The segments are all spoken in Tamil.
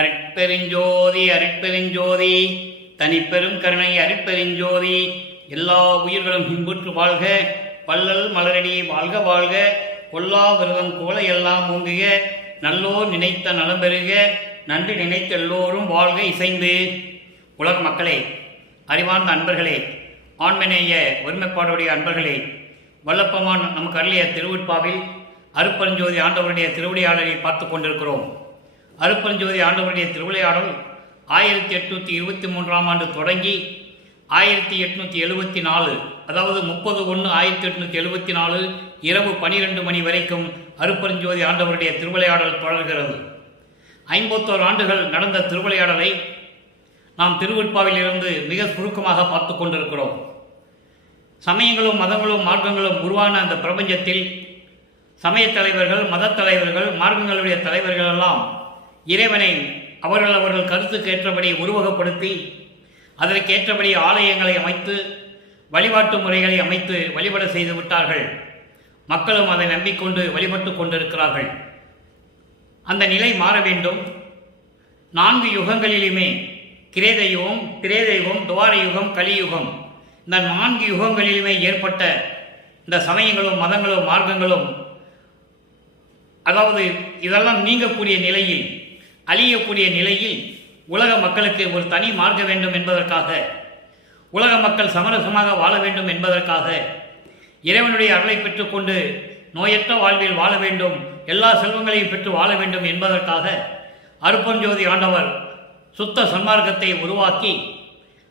அருட்பெருஞ்சோதி அருட்பெருஞ்சோதி தனிப்பெரும் கருணை அருட்பெருஞ்சோதி. எல்லா உயிர்களும் இன்புற்று வாழ்க, பல்லல் மலரடி வாழ்க வாழ்க, கொல்லா விரதம் கோலை எல்லாம் ஓங்குக, நல்லோர் நினைத்த நலம் பெறுக, நன்றி நினைத்த எல்லோரும் வாழ்க இசைந்து. உலக மக்களே, அறிவார்ந்த அன்பர்களே, ஆண்மநேய ஒருமைப்பாடுடைய அன்பர்களே, வல்லப்பமான் நமக்கு அருளிய திருவுட்பாவில் அருட்பெருஞ்சோதி ஆண்டவருடைய திருவிளையாடலை பார்த்து கொண்டிருக்கிறோம். அருட்பெருஞ்சோதி ஆண்டவருடைய திருவிளையாடல் 1823ஆம் ஆண்டு தொடங்கி 1874, அதாவது 30/1/1874 இரவு 12 மணி வரைக்கும் அருட்பெருஞ்சோதி ஆண்டவருடைய திருவிளையாடல் தொடர்கிறது. 51 ஆண்டுகள் நடந்த திருவிளையாடலை நாம் திருவுட்பாவில் இருந்து மிக சுருக்கமாக பார்த்து கொண்டிருக்கிறோம். சமயங்களும் மதங்களும் மார்க்கங்களும் உருவான அந்த பிரபஞ்சத்தில் சமயத் தலைவர்கள், மதத் தலைவர்கள், மார்க்கங்களுடைய தலைவர்கள் எல்லாம் இறைவனை அவர்கள் கருத்துக்கேற்றபடி உருவகப்படுத்தி அதற்கேற்றபடி ஆலயங்களை அமைத்து வழிபாட்டு முறைகளை அமைத்து வழிபட செய்து விட்டார்கள். மக்களும் அதை நம்பிக்கொண்டு வழிபட்டு கொண்டிருக்கிறார்கள். அந்த நிலை மாற வேண்டும். 4 யுகங்களிலுமே கிரேத யுகம், திரேத யுகம், துவார யுகம், கலியுகம், இந்த 4 யுகங்களிலுமே ஏற்பட்ட இந்த சமயங்களும் மதங்களும் மார்க்கங்களும், அதாவது இதெல்லாம் நீங்கக்கூடிய நிலையில், அழியக்கூடிய நிலையில் உலக மக்களுக்கு ஒரு தனி மார்க்க வேண்டும் என்பதற்காக, உலக மக்கள் சமரசமாக வாழ வேண்டும் என்பதற்காக, இறைவனுடைய அருளை பெற்றுக்கொண்டு நோயற்ற வாழ்வில் வாழ வேண்டும், எல்லா செல்வங்களையும் பெற்று வாழ வேண்டும் என்பதற்காக அருட்பெருஞ்சோதி ஆண்டவர் சுத்த சன்மார்க்கத்தை உருவாக்கி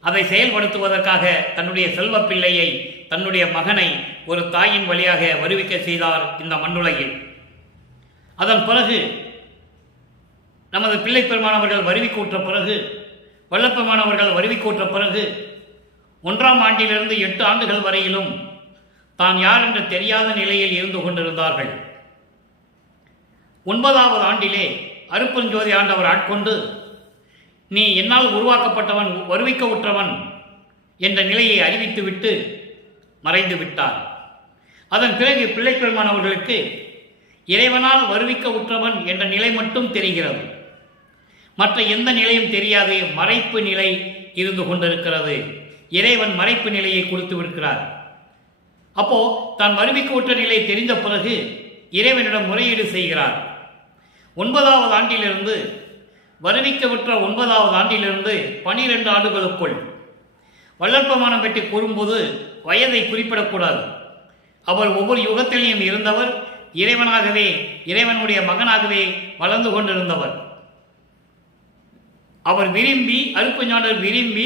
அதை செயல்படுத்துவதற்காக தன்னுடைய செல்வ பிள்ளையை, தன்னுடைய மகனை ஒரு தாயின் வழியாக வருவிக்க செய்தார் இந்த மண்ணுலகில். அதன் பிறகு நமது பிள்ளை பெருமானவர்கள் வருவிக்கூற்ற பிறகு, வல்லப்பெருமானவர்கள் வருவிக்கூற்ற பிறகு 1ஆம் ஆண்டிலிருந்து 8 ஆண்டுகள் வரையிலும் தான் யார் என்று தெரியாத நிலையில் இருந்து கொண்டிருந்தார்கள். 9ஆவது ஆண்டிலே அருட்பெருஞ்சோதி ஆண்டவர் ஆட்கொண்டு, நீ என்னால் உருவாக்கப்பட்டவன், வருவிக்க உற்றவன் என்ற நிலையை அறிவித்துவிட்டு மறைந்து விட்டார். அதன் பிறகு பிள்ளை பெருமானவர்களுக்கு இறைவனால் வருவிக்க உற்றவன் என்ற நிலை மட்டும் தெரிகிறது. மற்ற எந்த நிலையும் தெரியாது. மறைப்பு நிலை இருந்து கொண்டிருக்கிறது. இறைவன் மறைப்பு நிலையை கொடுத்து விடுக்கிறார். அப்போ தான் வருவிக்க உற்ற நிலை தெரிந்த பிறகு இறைவனிடம் முறையீடு செய்கிறார். 9ஆவது ஆண்டிலிருந்து, வருவிக்க விற்ற 9ஆவது ஆண்டிலிருந்து 12 ஆண்டுகளுக்குள் வல்லற்பமானம் பற்றி கூறும்போது வயதை குறிப்பிடக்கூடாது. அவர் ஒவ்வொரு யுகத்திலையும் இருந்தவர், இறைவனாகவே, இறைவனுடைய மகனாகவே வளர்ந்து கொண்டிருந்தவர். அவர் விரும்பி, அருட்பெருஞ்ஞாண்டர் விரும்பி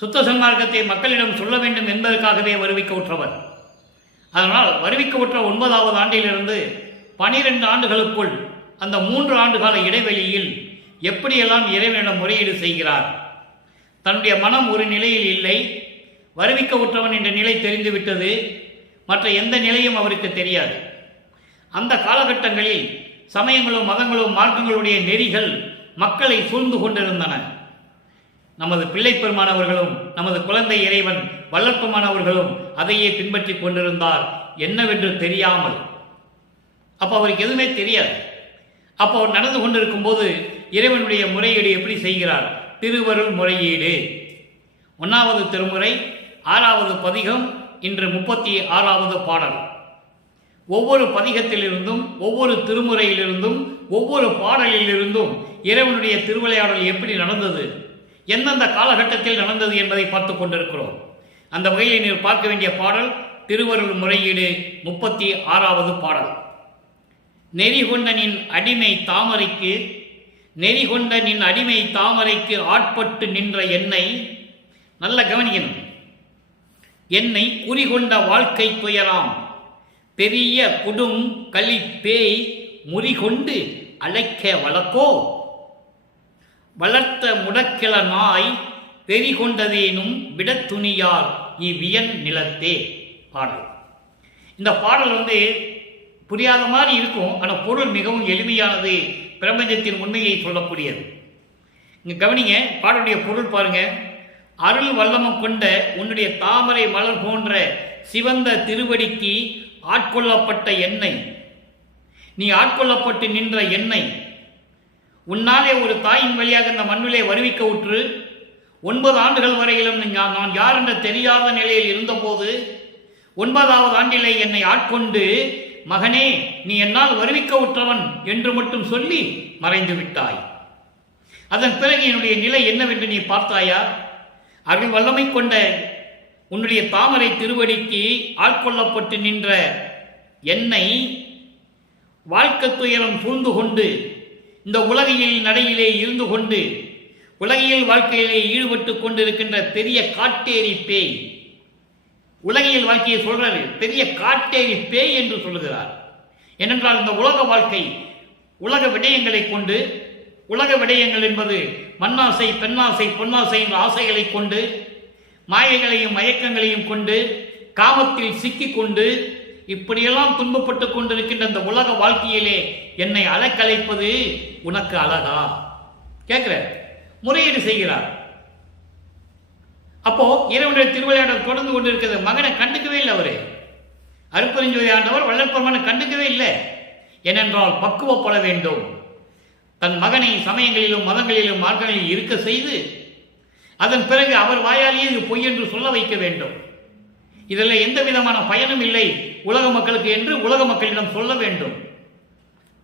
சுத்த சன்மார்க்கத்தை மக்களிடம் சொல்ல வேண்டும் என்பதற்காகவே வருவிக்க உற்றவர். அதனால் வருவிக்க உற்ற 9ஆவது ஆண்டிலிருந்து 12 ஆண்டுகளுக்குள், அந்த 3 ஆண்டுகால இடைவெளியில் எப்படியெல்லாம் இறைவனிடம் முறையீடு செய்கிறார். தன்னுடைய மனம் ஒரு நிலையில் இல்லை, வருவிக்க உற்றவன் என்ற நிலை தெரிந்துவிட்டது, மற்ற எந்த நிலையும் அவருக்கு தெரியாது. அந்த காலகட்டங்களில் சமயங்களும் மதங்களும் மார்க்கங்களுடைய நெறிகள் மக்களை சூழ்ந்து கொண்டிருந்தன. நமது பிள்ளை பெருமானவர்களும் நமது குழந்தை இறைவன் வல்லற்பெருமானவர்களும் அதையே பின்பற்றி கொண்டிருந்தார், என்னவென்று தெரியாமல். அப்போ அவருக்கு எதுவுமே தெரியாது. அப்போ அவர் நடந்து கொண்டிருக்கும் போது இறைவனுடைய முறையீடு எப்படி செய்கிறார்? திருவருள் முறையீடு. 1வது திருமுறை, 6வது பதிகம், இன்று 36வது பாடல். ஒவ்வொரு பதிகத்திலிருந்தும், ஒவ்வொரு திருமுறையிலிருந்தும், ஒவ்வொரு பாடலிலிருந்தும் இறைவனுடைய திருவிளையாடல் எப்படி நடந்தது, எந்தெந்த காலகட்டத்தில் நடந்தது என்பதை பார்த்து கொண்டிருக்கிறோம். அந்த வகையில் நீங்கள் பார்க்க வேண்டிய பாடல் திருவருள் முறையீடு 36வது பாடல். நெறிகொண்ட நின் அடிமை தாமரைக்கு, நெறிகொண்ட நின் அடிமை தாமரைக்கு ஆட்பட்டு நின்ற என்னை, நல்ல கவனிக்கணும், என்னை குறிகொண்ட வாழ்க்கை துயராம் பெரிய குடும் களி பேய் முறிகொண்டு அழைக்க வழக்கோ, வளர்த்த முடக்கிள நாய் பெரிகொண்டதேனும் விடத்துணியார் இவ்வியன் நிலத்தே. பாடல். இந்த பாடல் புரியாத மாதிரி இருக்கும், ஆனால் பொருள் மிகவும் எளிமையானது, பிரபஞ்சத்தின் உண்மையை சொல்லக்கூடியது. இங்கே கவனிங்க, பாடலுடைய பொருள் பாருங்க. அருள் வல்லமம் கொண்ட உன்னுடைய தாமரை மலர் போன்ற சிவந்த திருவடிக்கு ஆட்கொள்ளப்பட்ட என்னை, நீ ஆட்கொள்ளப்பட்டு நின்ற என்னை உன்னாலே ஒரு தாயின் வழியாக இந்த மண்ணிலே வருவிக்க உற்று 9 ஆண்டுகள் வரையிலும் நான் யார் என்ற தெரியாத நிலையில் இருந்தபோது 9வது ஆண்டிலே என்னை ஆட்கொண்டு மகனே நீ என்னால் வருவிக்க உற்றவன் என்று மட்டும் சொல்லி மறைந்து விட்டாய். அதன் பிறகு என்னுடைய நிலை என்னவென்று நீ பார்த்தாயா? அருள் வல்லமை கொண்ட உன்னுடைய தாமரை திருவடிக்கு ஆட்கொள்ளப்பட்டு நின்ற என்னை வாழ்க்கை துயரம் சூழ்ந்து கொண்டு இந்த உலகியல் நடையிலே இருந்து கொண்டு உலகியல் வாழ்க்கையிலே ஈடுபட்டு கொண்டிருக்கின்ற பெரிய காட்டேரி பேய், உலகியல் வாழ்க்கையை சொல்றாரு, பெரிய காட்டேரி பேய் என்று சொல்லுகிறார். ஏனென்றால் இந்த உலக வாழ்க்கை உலக விடயங்களை கொண்டு, உலக விடயங்கள் என்பது மண்ணாசை, பெண்ணாசை, பொன்னாசை என்ற ஆசைகளை கொண்டு, மாயைகளையும் மயக்கங்களையும் கொண்டு, காமத்தில் சிக்கிக் கொண்டு, இப்படியெல்லாம் துன்பப்பட்டு கொண்டிருக்கின்ற இந்த உலக வாழ்க்கையிலே என்னை அலக்கலைப்பது உனக்கு அழகா? கேட்கிற, முறையீடு செய்கிறார். அப்போ இறைவனுடைய திருவிளையாடல் தொடர்ந்து கொண்டிருக்கிறது. மகனை கண்டுக்கவே இல்லை. அவரு அருட்பெருஞ்சோதி ஆண்டவர் வள்ளற்பெருமானை கண்டுக்கவே இல்லை. ஏனென்றால் பக்குவப்பட வேண்டும். தன் மகனை சமயங்களிலும் மதங்களிலும் மார்க்கங்களில் இருக்க செய்து அதன் பிறகு அவர் வாயாலேயே இது பொய் என்று சொல்ல வைக்க வேண்டும். இதில் எந்த விதமான பயனும் இல்லை உலக மக்களுக்கு என்று உலக மக்களிடம் சொல்ல வேண்டும்.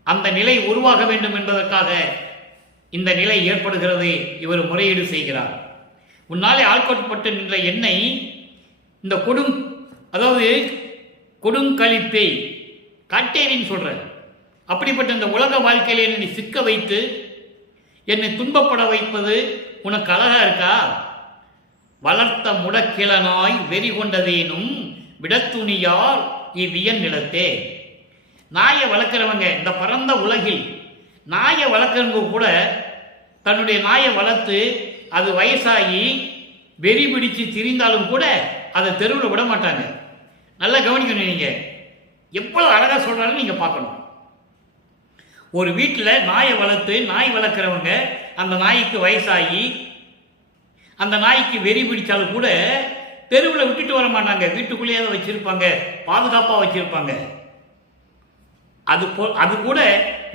அந்த நிலை உருவாக வேண்டும் என்பதற்காக இந்த நிலை ஏற்படுகிறது. இவர் முறையீடு செய்கிறார். உன்னாலே ஆட்கொள்ளப்பட்டு நின்ற என்னை இந்த கொடுங்கலிப்பேய் காட்டேரின்னு சொல்ற, அப்படிப்பட்ட இந்த உலக வாழ்க்கையிலே என்னை சிக்க வைத்து என்னை துன்பப்பட வைப்பது உனக்கு அழகா இருக்கா? வளர்த்த முடக்கிழனாய் வெறி கொண்டதேனும் விடத்துணியார் இவ்வியன் நிலத்தே. நாயை வளர்க்கிறவங்க இந்த பரந்த உலகில் நாயை வளர்க்கிறவங்க கூட தன்னுடைய நாயை வளர்த்து அது வயசாகி வெறி பிடிச்சு திரிந்தாலும் கூட அதை தெருவில் விட மாட்டாங்க. நல்லா கவனிக்கணும். நீங்க எவ்வளவு அழகா சொல்றாலும் நீங்க பார்க்கணும். ஒரு வீட்டில் நாயை வளர்த்து நாய் வளர்க்குறவங்க அந்த நாய்க்கு வயசாகி அந்த நாய்க்கு வெறி பிடிச்சாலும் கூட தெருவில் விட்டுட்டு வர மாட்டாங்க. வீட்டுக்குள்ளேயே அதை வச்சிருப்பாங்க, பாதுகாப்பாக வச்சிருப்பாங்க. அது கூட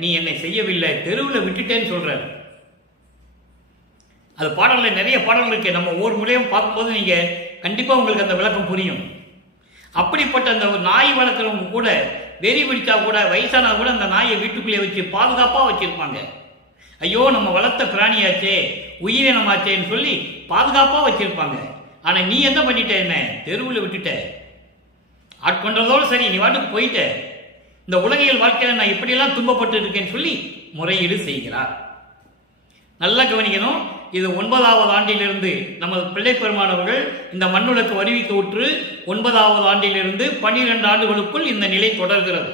நீ என்னை செய்யவில்லை, தெருவில் விட்டுட்டேன்னு சொல்ற. அது பாடல்கள் நிறைய பாடல்கள் இருக்கு. நம்ம ஒவ்வொரு முறையும் பார்க்கும்போது நீங்க கண்டிப்பா உங்களுக்கு அந்த விளக்கம் புரியும். அப்படிப்பட்ட அந்த நாய் வளர்க்குறவங்க கூட வெறி பிடிச்சா கூட வயசானா கூட அந்த நாயை வீட்டுக்குள்ளே வச்சு பாதுகாப்பாக வச்சிருப்பாங்க. ஐயோ நம்ம வளர்த்த பிராணியாச்சே, உயிரினமாச்சேன்னு சொல்லி பாதுகாப்பாக வச்சிருப்பாங்க. ஆனா நீ என்ன பண்ணிட்ட? என்ன தெருவில் விட்டுட்ட. ஆட்கொண்டதோடு சரி, நீ வாட்டுக்கு போயிட்ட. இந்த உலகியல் வாழ்க்கையில நான் இப்படியெல்லாம் துன்பப்பட்டு இருக்கேன்னு சொல்லி முறையீடு செய்கிறார். நல்லா கவனிக்கணும். இது 9வது ஆண்டிலிருந்து நமது பிள்ளை பெருமானவர்கள் இந்த மண்ணுலக்கு வருவிக்க உற்று 9வது ஆண்டிலிருந்து 12 ஆண்டுகளுக்குள் இந்த நிலை தொடர்கிறது.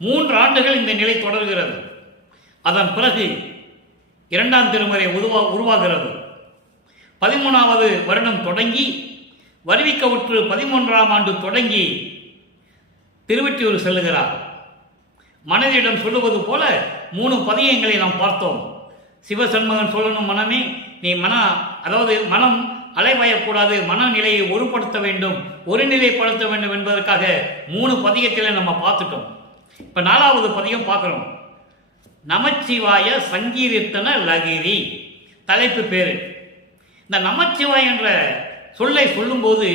3 ஆண்டுகள் இந்த நிலை தொடர்கிறது. அதன் பிறகு 2ஆம் திருமுறை உருவாகிறது. 13வது வருடம் தொடங்கி வருவிக்க உற்று 13ஆம் ஆண்டு தொடங்கி திருவெற்றியூர் செல்லுகிறார். மனதிடம் சொல்லுவது போல 3 பதியங்களை நாம் பார்த்தோம். சிவசண்முகன் சொல்லணும், மனமே நீ மனம் அலைபாயக்கூடாது, மனநிலையை ஒருபடுத்த வேண்டும், ஒருநிலைப்படுத்த வேண்டும் என்பதற்காக 3 பதியத்தில் நம்ம பார்த்துட்டோம். இப்ப 4வது பதியம் பார்க்கிறோம். நமச்சிவாய சங்கீர்த்தன லகிரி தலைப்பு பேரு. இந்த நமச்சிவாய் என்ற சொல்லை சொல்லும்போது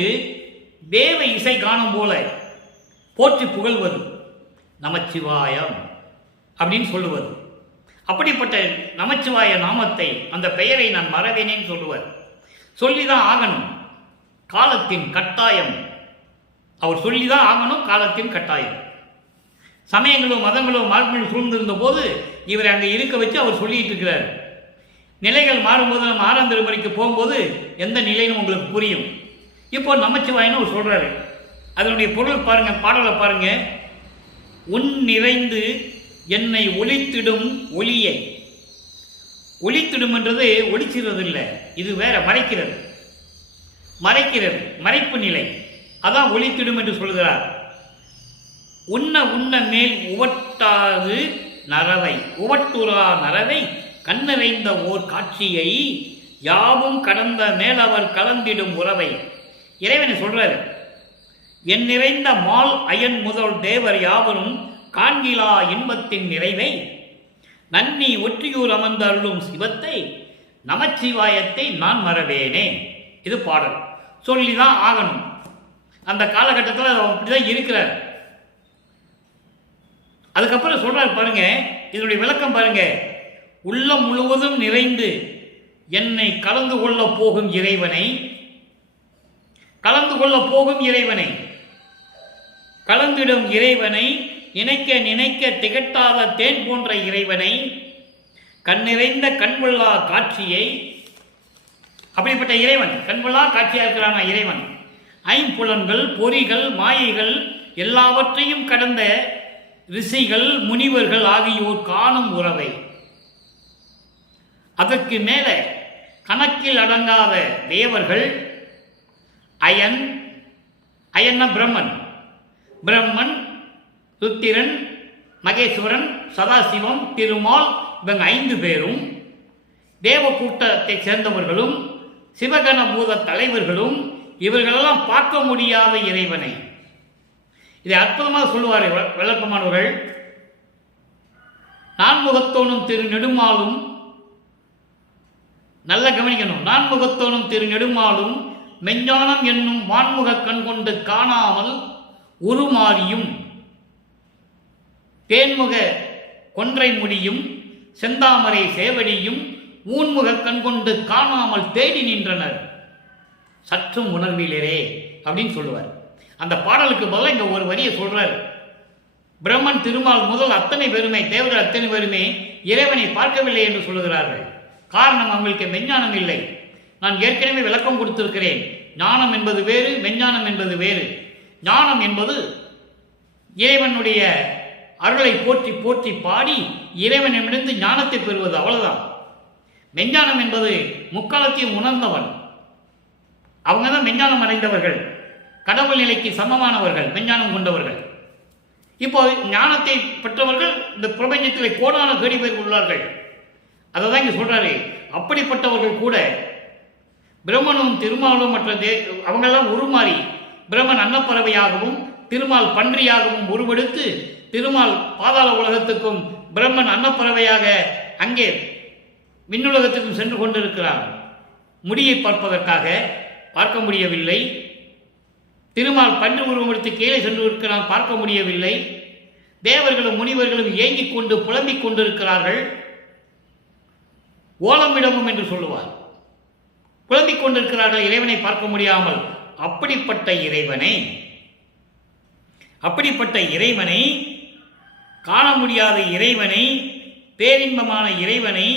தேவ இசை காணும் போல போற்றி புகழ்வது நமச்சிவாயம் அப்படின்னு சொல்லுவது. அப்படிப்பட்ட நமச்சிவாய நாமத்தை, அந்த பெயரை நான் மறவேனேன்னு சொல்லுவார். சொல்லிதான் ஆகணும், காலத்தின் கட்டாயம். அவர் சொல்லிதான் ஆகணும், காலத்தின் கட்டாயம். சமயங்களும் மதங்களும் மார்க்கங்களும் சூழ்ந்திருந்த போது இவரை அங்கே இருக்க வச்சு அவர் சொல்லிட்டு இருக்கிறார். நிலைகள் மாறும்போது நம்ம 6ஆம் திருமுறைக்கு போகும்போது எந்த நிலையும் உங்களுக்கு புரியும். இப்போ நமச்சிவாயன்னு அவர் சொல்றாரு. அதனுடைய பொருள் பாருங்க, பாடலை பாருங்க. உன் நிறைந்து என்னை ஒளித்திடும் ஒளியை. ஒளித்திடும் என்றது ஒளிச்சிறது இல்லை, இது வேற, மறைக்கிறது. மறைப்பு நிலை, அதான் ஒளித்திடும் என்று சொல்கிறார். உண்ண மேல் உவட்டாது நரவை, உவட்டுரா நரவை கண்ணறைந்த ஓர் காட்சியை யாவும் கடந்த மேலவர் கலந்திடும் உறவை. இறைவனை சொல்றாரு, என் நிறைந்த மால் அயன் முதல் தேவர் யாவரும் காண்கிலா இன்பத்தின் நிறைவை நன்னி ஒற்றியூர் அமர்ந்து அருளும் சிவத்தை நமச்சிவாயத்தை நான் மறவேனே. இது பாடல். சொல்லிதான் ஆகணும். அந்த காலகட்டத்தில் அப்படிதான் இருக்கிறார். அதுக்கப்புறம் சொல்றார் பாருங்க, இதனுடைய விளக்கம் பாருங்க. உள்ளம் முழுவதும் நிறைந்து என்னை கலந்து கொள்ள போகும் இறைவனை, கலந்து கொள்ள போகும் இறைவனை, கலந்திடும் இறைவனை, நினைக்க நினைக்க திகட்டாத தேன் போன்ற இறைவனை, கண்ணிறைந்த கண்கொள்ளா காட்சியை, அப்படிப்பட்ட இறைவன் கண்கொள்ளா காட்சியாக இருக்கிறான இறைவன், ஐம்புலன்கள் பொறிகள் மாயைகள் எல்லாவற்றையும் கடந்த ரிஷிகள் முனிவர்கள் ஆகியோர் காணும் உறவை, அதற்கு மேலே கணக்கில் அடங்காத தேவர்கள், அயன், அயன்ன பிரம்மன், பிரம்மன், ருத்திரன், மகேஸ்வரன், சதாசிவம், திருமால், இவங்க 5 பேரும், தேவ கூட்டத்தை சேர்ந்தவர்களும் சிவகண பூத தலைவர்களும் இவர்களெல்லாம் பார்க்க முடியாத இறைவனை. இதை அற்புதமாக சொல்லுவார்கள் விளக்கமானவர்கள். நான்முகத்தோனும் திரு நெடுமாலும், நல்ல கவனிக்கணும், நான்முகத்தோனும் திரு நெடுமாலும் மெஞ்ஞானம் என்னும் வான்முக கண் கொண்டு காணாமல் உருமாறியும், தேன்முக கொன்றை முடியும் செந்தாமரை சேவடியும் ஊன்முக கண் கொண்டு காணாமல் தேடி நின்றனர் சற்றும் உணர்விலரே அப்படின்னு சொல்லுவார். அந்த பாடலுக்கு பதிலாக இங்க ஒரு வரியை சொல்றார். பிரம்மன் திருமால் முதல் அத்தனை பேருமே, தேவர்கள் அத்தனை பேருமே இறைவனை பார்க்கவில்லை என்று சொல்லுகிறார்கள். காரணம், அவங்களுக்கு மெஞ்ஞானம் இல்லை. நான் ஏற்கனவே விளக்கம் கொடுத்திருக்கிறேன். ஞானம் என்பது வேறு, மெஞ்ஞானம் என்பது வேறு. ஞானம் என்பது இறைவனுடைய அருளை போற்றி போற்றி பாடி இறைவனிடமிருந்து ஞானத்தை பெறுவது, அவ்வளவுதான். மெஞ்ஞானம் என்பது முக்காலத்தையும் உணர்ந்தவன், அவங்க தான் மெஞ்ஞானம் அடைந்தவர்கள், கடவுள் நிலைக்கு சமமானவர்கள், மெஞ்ஞானம் கொண்டவர்கள். இப்போ ஞானத்தை பெற்றவர்கள் இந்த பிரபஞ்சத்தில் கோடான கோடி பேர் உள்ளார்கள். அதை தான் இங்க சொல்றாரு. அப்படிப்பட்டவர்கள் கூட பிரம்மனும் திருமாலும் மற்ற அவங்கெல்லாம் உருமாறி, பிரம்மன் அன்னப்பறவையாகவும் திருமால் பன்றியாகவும் உருவெடுத்து, திருமால் பாதாள உலகத்துக்கும் பிரம்மன் அன்னப்பறவையாக அங்கே விண்ணுலகத்துக்கும் சென்று கொண்டிருக்கிறார். முடியை பார்ப்பதற்காக பார்க்க முடியவில்லை. திருமால் பன்று உருவெடுத்து கீழே சென்று இருக்கிறான், பார்க்க முடியவில்லை. தேவர்களும் முனிவர்களும் ஏங்கிக் கொண்டு புலம்பிக் கொண்டிருக்கிறார்கள். ஓலமிடமும் என்று சொல்லுவார். புலம்பிக் கொண்டிருக்கிறார்கள் இறைவனை பார்க்க முடியாமல். அப்படிப்பட்ட இறைவனை காண முடியாத இறைவனை, பேரின்பமான இறைவனை,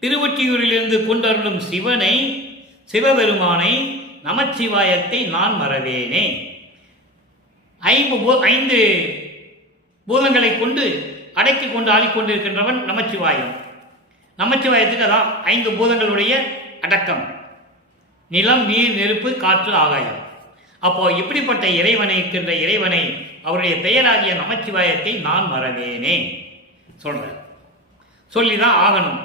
திருவொற்றியூரிலிருந்து கொண்டருளும் சிவனை, சிவபெருமானை, நமச்சிவாயத்தை நான் மறவேனே. 5 பூதங்களை கொண்டு அடக்கி கொண்டு ஆடிக்கொண்டிருக்கின்றவன் நமச்சிவாயம். நமச்சிவாயத்துக்கு அதான் 5 பூதங்களுடைய அடக்கம்: நிலம், நீர், நெருப்பு, காற்று, ஆகாயம். அப்போ இப்படிப்பட்ட இறைவனை இருக்கின்ற இறைவனை, அவருடைய பெயராகிய நமச்சிவாயத்தை நான் மறவேனே சொல்றேன். சொல்லிதான் ஆகணும்.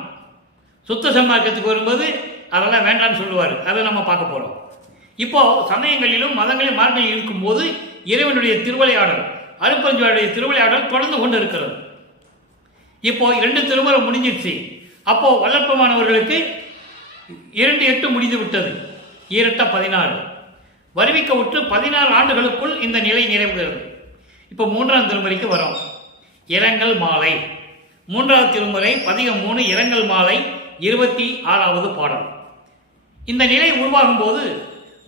சுத்த சன்மார்க்கத்துக்கு வரும்போது அதெல்லாம் வேண்டான்னு சொல்லுவார். அதை நம்ம பார்க்க போறோம். இப்போ சமயங்களிலும் மதங்களிலும் மார்க்கங்களில் இருக்கும்போது இறைவனுடைய திருவிளையாடல், அருட்பெருஞ்சோதியுடைய திருவிளையாடல் தொடர்ந்து கொண்டு இருக்கிறது. இப்போ 2 திருமுறை முடிஞ்சிருச்சு. அப்போ வல்லற்பமானவர்களுக்கு 2/8 முடிந்து விட்டது. 2/16 வருவிக்க உற்று 16 ஆண்டுகளுக்குள் இந்த நிலை நிறைவுகிறது. இப்போ 3ஆம் திருமுறைக்கு வரும். இரங்கல் மாலை 3வது திருமுறை பதிகம் 3 இரங்கல் மாலை 26வது பாடல். இந்த நிலை உருவாகும் போது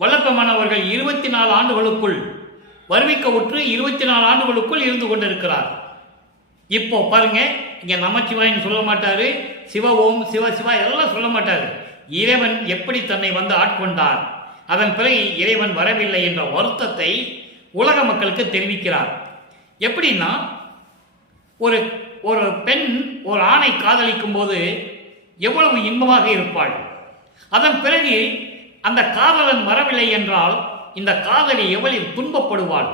வல்லற்பமானவர்கள் 24 ஆண்டுகளுக்குள் வருவிக்க உற்று 24 ஆண்டுகளுக்குள் இருந்து கொண்டிருக்கிறார். இப்போ பாருங்க, இங்க நமச்சிவாயன்னு சொல்ல மாட்டாரு, சிவ ஓம் சிவ சிவா எல்லாம் சொல்ல மாட்டாரு. இறைவன் எப்படி தன்னை வந்து ஆட்கொண்டார், அதன் பிறகு இறைவன் வரவில்லை என்ற வருத்தத்தை உலக மக்களுக்கு தெரிவிக்கிறார். எப்படின்னா, ஒரு ஒரு பெண் ஒரு ஆணை காதலிக்கும் போது எவ்வளவு இன்பமாக இருப்பாள். அதன் பிறகு அந்த காதலன் வரவில்லை என்றால் இந்த காதலி எவ்வளவு துன்பப்படுவாள்,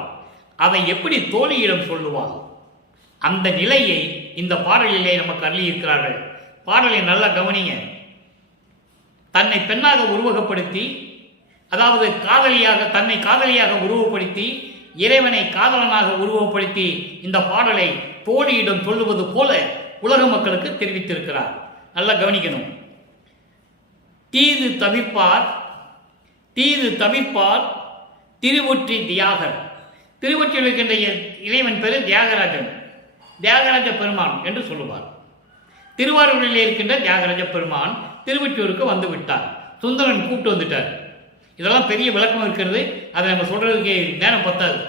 அதை எப்படி தோழியிடம் சொல்லுவாள். அந்த நிலையை இந்த பாடலிலே நமக்கு அள்ளியிருக்கிறார்கள். பாடலை நல்லா கவனிங்க. தன்னை பெண்ணாக உருவகப்படுத்தி, அதாவது தன்னை காதலியாக உருவப்படுத்தி, இறைவனை காதலனாக உருவப்படுத்தி இந்த பாடலை தோழியிடம் சொல்லுவது போல உலக மக்களுக்கு தெரிவித்திருக்கிறார். நல்லா கவனிக்கணும். தீது தவிர்ப்பார் திருவொற்றி தியாகர். திருவொற்றியில் இருக்கின்ற இறைவன் பேரு தியாகராஜன், தியாகராஜ பெருமான் என்று சொல்லுவார். திருவாரூரில் இருக்கின்ற தியாகராஜ பெருமான் திருவொற்றியூருக்கு வந்து விட்டார். சுந்தரன் கூப்பிட்டு வந்துட்டார். இதெல்லாம் பெரிய விளக்கம் இருக்கிறது, அதை நம்ம சொல்றதுக்கு நேரம் பத்தாது.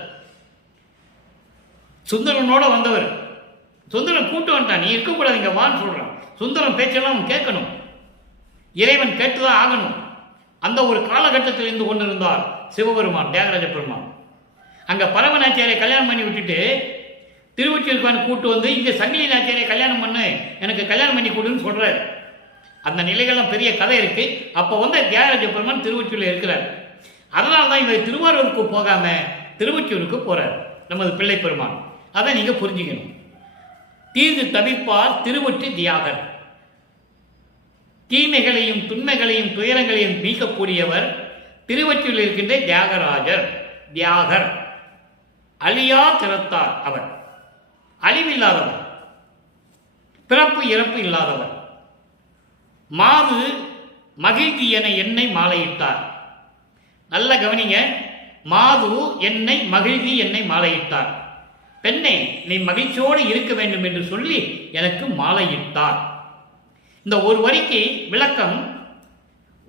சுந்தரனோட வந்தவர், சுந்தரன் கூப்பிட்டு வந்துட்டான். நீ இருக்கக்கூடாது, இங்க வான்னு சொல்றான். சுந்தரன் பேச்செல்லாம் கேட்கணும், இறைவன் கேட்டுதான் ஆகணும். அந்த ஒரு காலகட்டத்தில் இருந்து கொண்டிருந்தார் சிவபெருமான், தியாகராஜ பெருமான். அங்க பரம நாச்சியாரை கல்யாணம் பண்ணி விட்டுட்டு திருவொற்றியூருக்கான கூட்டு வந்து இங்க சங்கிலி நாச்சியாரை கல்யாணம் பண்ணு, எனக்கு கல்யாணம் பண்ணி கொடுன்னு சொல்றாரு. அந்த நிலைகள்லாம் பெரிய கதை இருக்கு. அப்போ வந்து தியாகராஜ பெருமான் திருவொற்றியூர்ல இருக்கிறார். அதனால தான் இவர் திருவாரூருக்கு போகாம திருவொற்றியூருக்கு போறார் நமது பிள்ளை பெருமான். அதை நீங்க புரிஞ்சுக்கணும். தீது தவிர்ப்பார் திருவொற்றி தியாகர். தீமைகளையும் துன்மைகளையும் துயரங்களையும் நீக்கக்கூடியவர் திருவொற்றியூரில் இருக்கின்ற தியாகராஜர், தியாகர். அழியா திறத்தார் அவர், அழிவில்லாதவர், பிறப்பு இறப்பு இல்லாதவர். மாது மகிழ்ச்சி என என்னை மாலையிட்டார். நல்ல கவனிங்க. மாது என்னை மகிழ்ச்சி என்னை மாலையிட்டார். பெண்ணே, நீ மகிழ்ச்சியோடு இருக்க வேண்டும் என்று சொல்லி எனக்கு மாலையிட்டார். இந்த ஒரு வரிக்கு விளக்கம்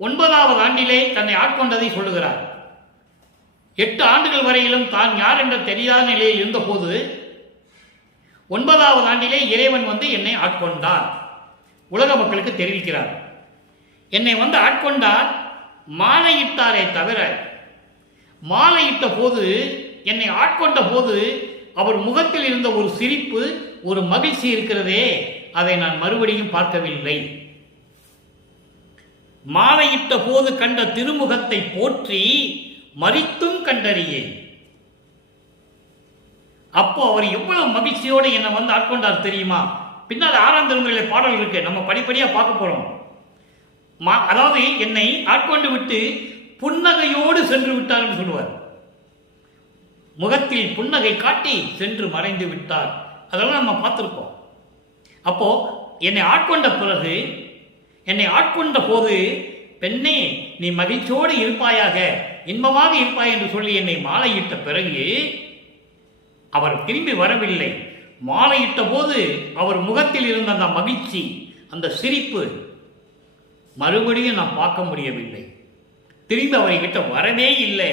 9வது ஆண்டிலே தன்னை ஆட்கொண்டதை சொல்லுகிறார். 8 ஆண்டுகள் வரையிலும் தான் யார் என்ற தெரியாத நிலையில் இருந்தபோது 9வது ஆண்டிலே இறைவன் வந்து என்னை ஆட்கொண்டார், உலக மக்களுக்கு தெரிவிக்கிறார். என்னை வந்து ஆட்கொண்டார், மாலையிட்டாரே தவிர, மாலையிட்ட போது, என்னை ஆட்கொண்ட போது அவர் முகத்தில் இருந்த ஒரு சிரிப்பு, ஒரு மகிழ்ச்சி இருக்கிறதே, அதை நான் மறுபடியும் பார்க்கவில்லை. மாலையிட்ட போது கண்ட திருமுகத்தை போற்றி மரித்தும் கண்டறியேன். அப்போ அவர் எவ்வளவு மகிழ்ச்சியோடு என்னை வந்து ஆட்கொண்டார் தெரியுமா? பின்னால் 6ஆம் திருமுறையிலே பாடல் இருக்கு, நம்ம படிப்படியா பார்க்க போறோம். அதாவது என்னை ஆட்கொண்டு விட்டு புன்னகையோடு சென்று விட்டார் என்று சொல்லுவார். முகத்தில் புன்னகை காட்டி சென்று மறைந்து விட்டார். அதெல்லாம் நம்ம பார்த்திருக்கோம். அப்போ என்னை ஆட்கொண்ட பிறகு, என்னை ஆட்கொண்ட போது, பெண்ணே நீ மகிழ்ச்சியோடு இருப்பாயாக, இன்பமாக இருப்பாய் என்று சொல்லி என்னை மாலையிட்ட பிறகு அவர் திரும்பி வரவில்லை. மாலையிட்ட போது அவர் முகத்தில் இருந்த அந்த மகிழ்ச்சி, அந்த சிரிப்பு மறுபடியும் நான் பார்க்க முடியவில்லை. திரும்பி அவரை கிட்ட வரவே இல்லை.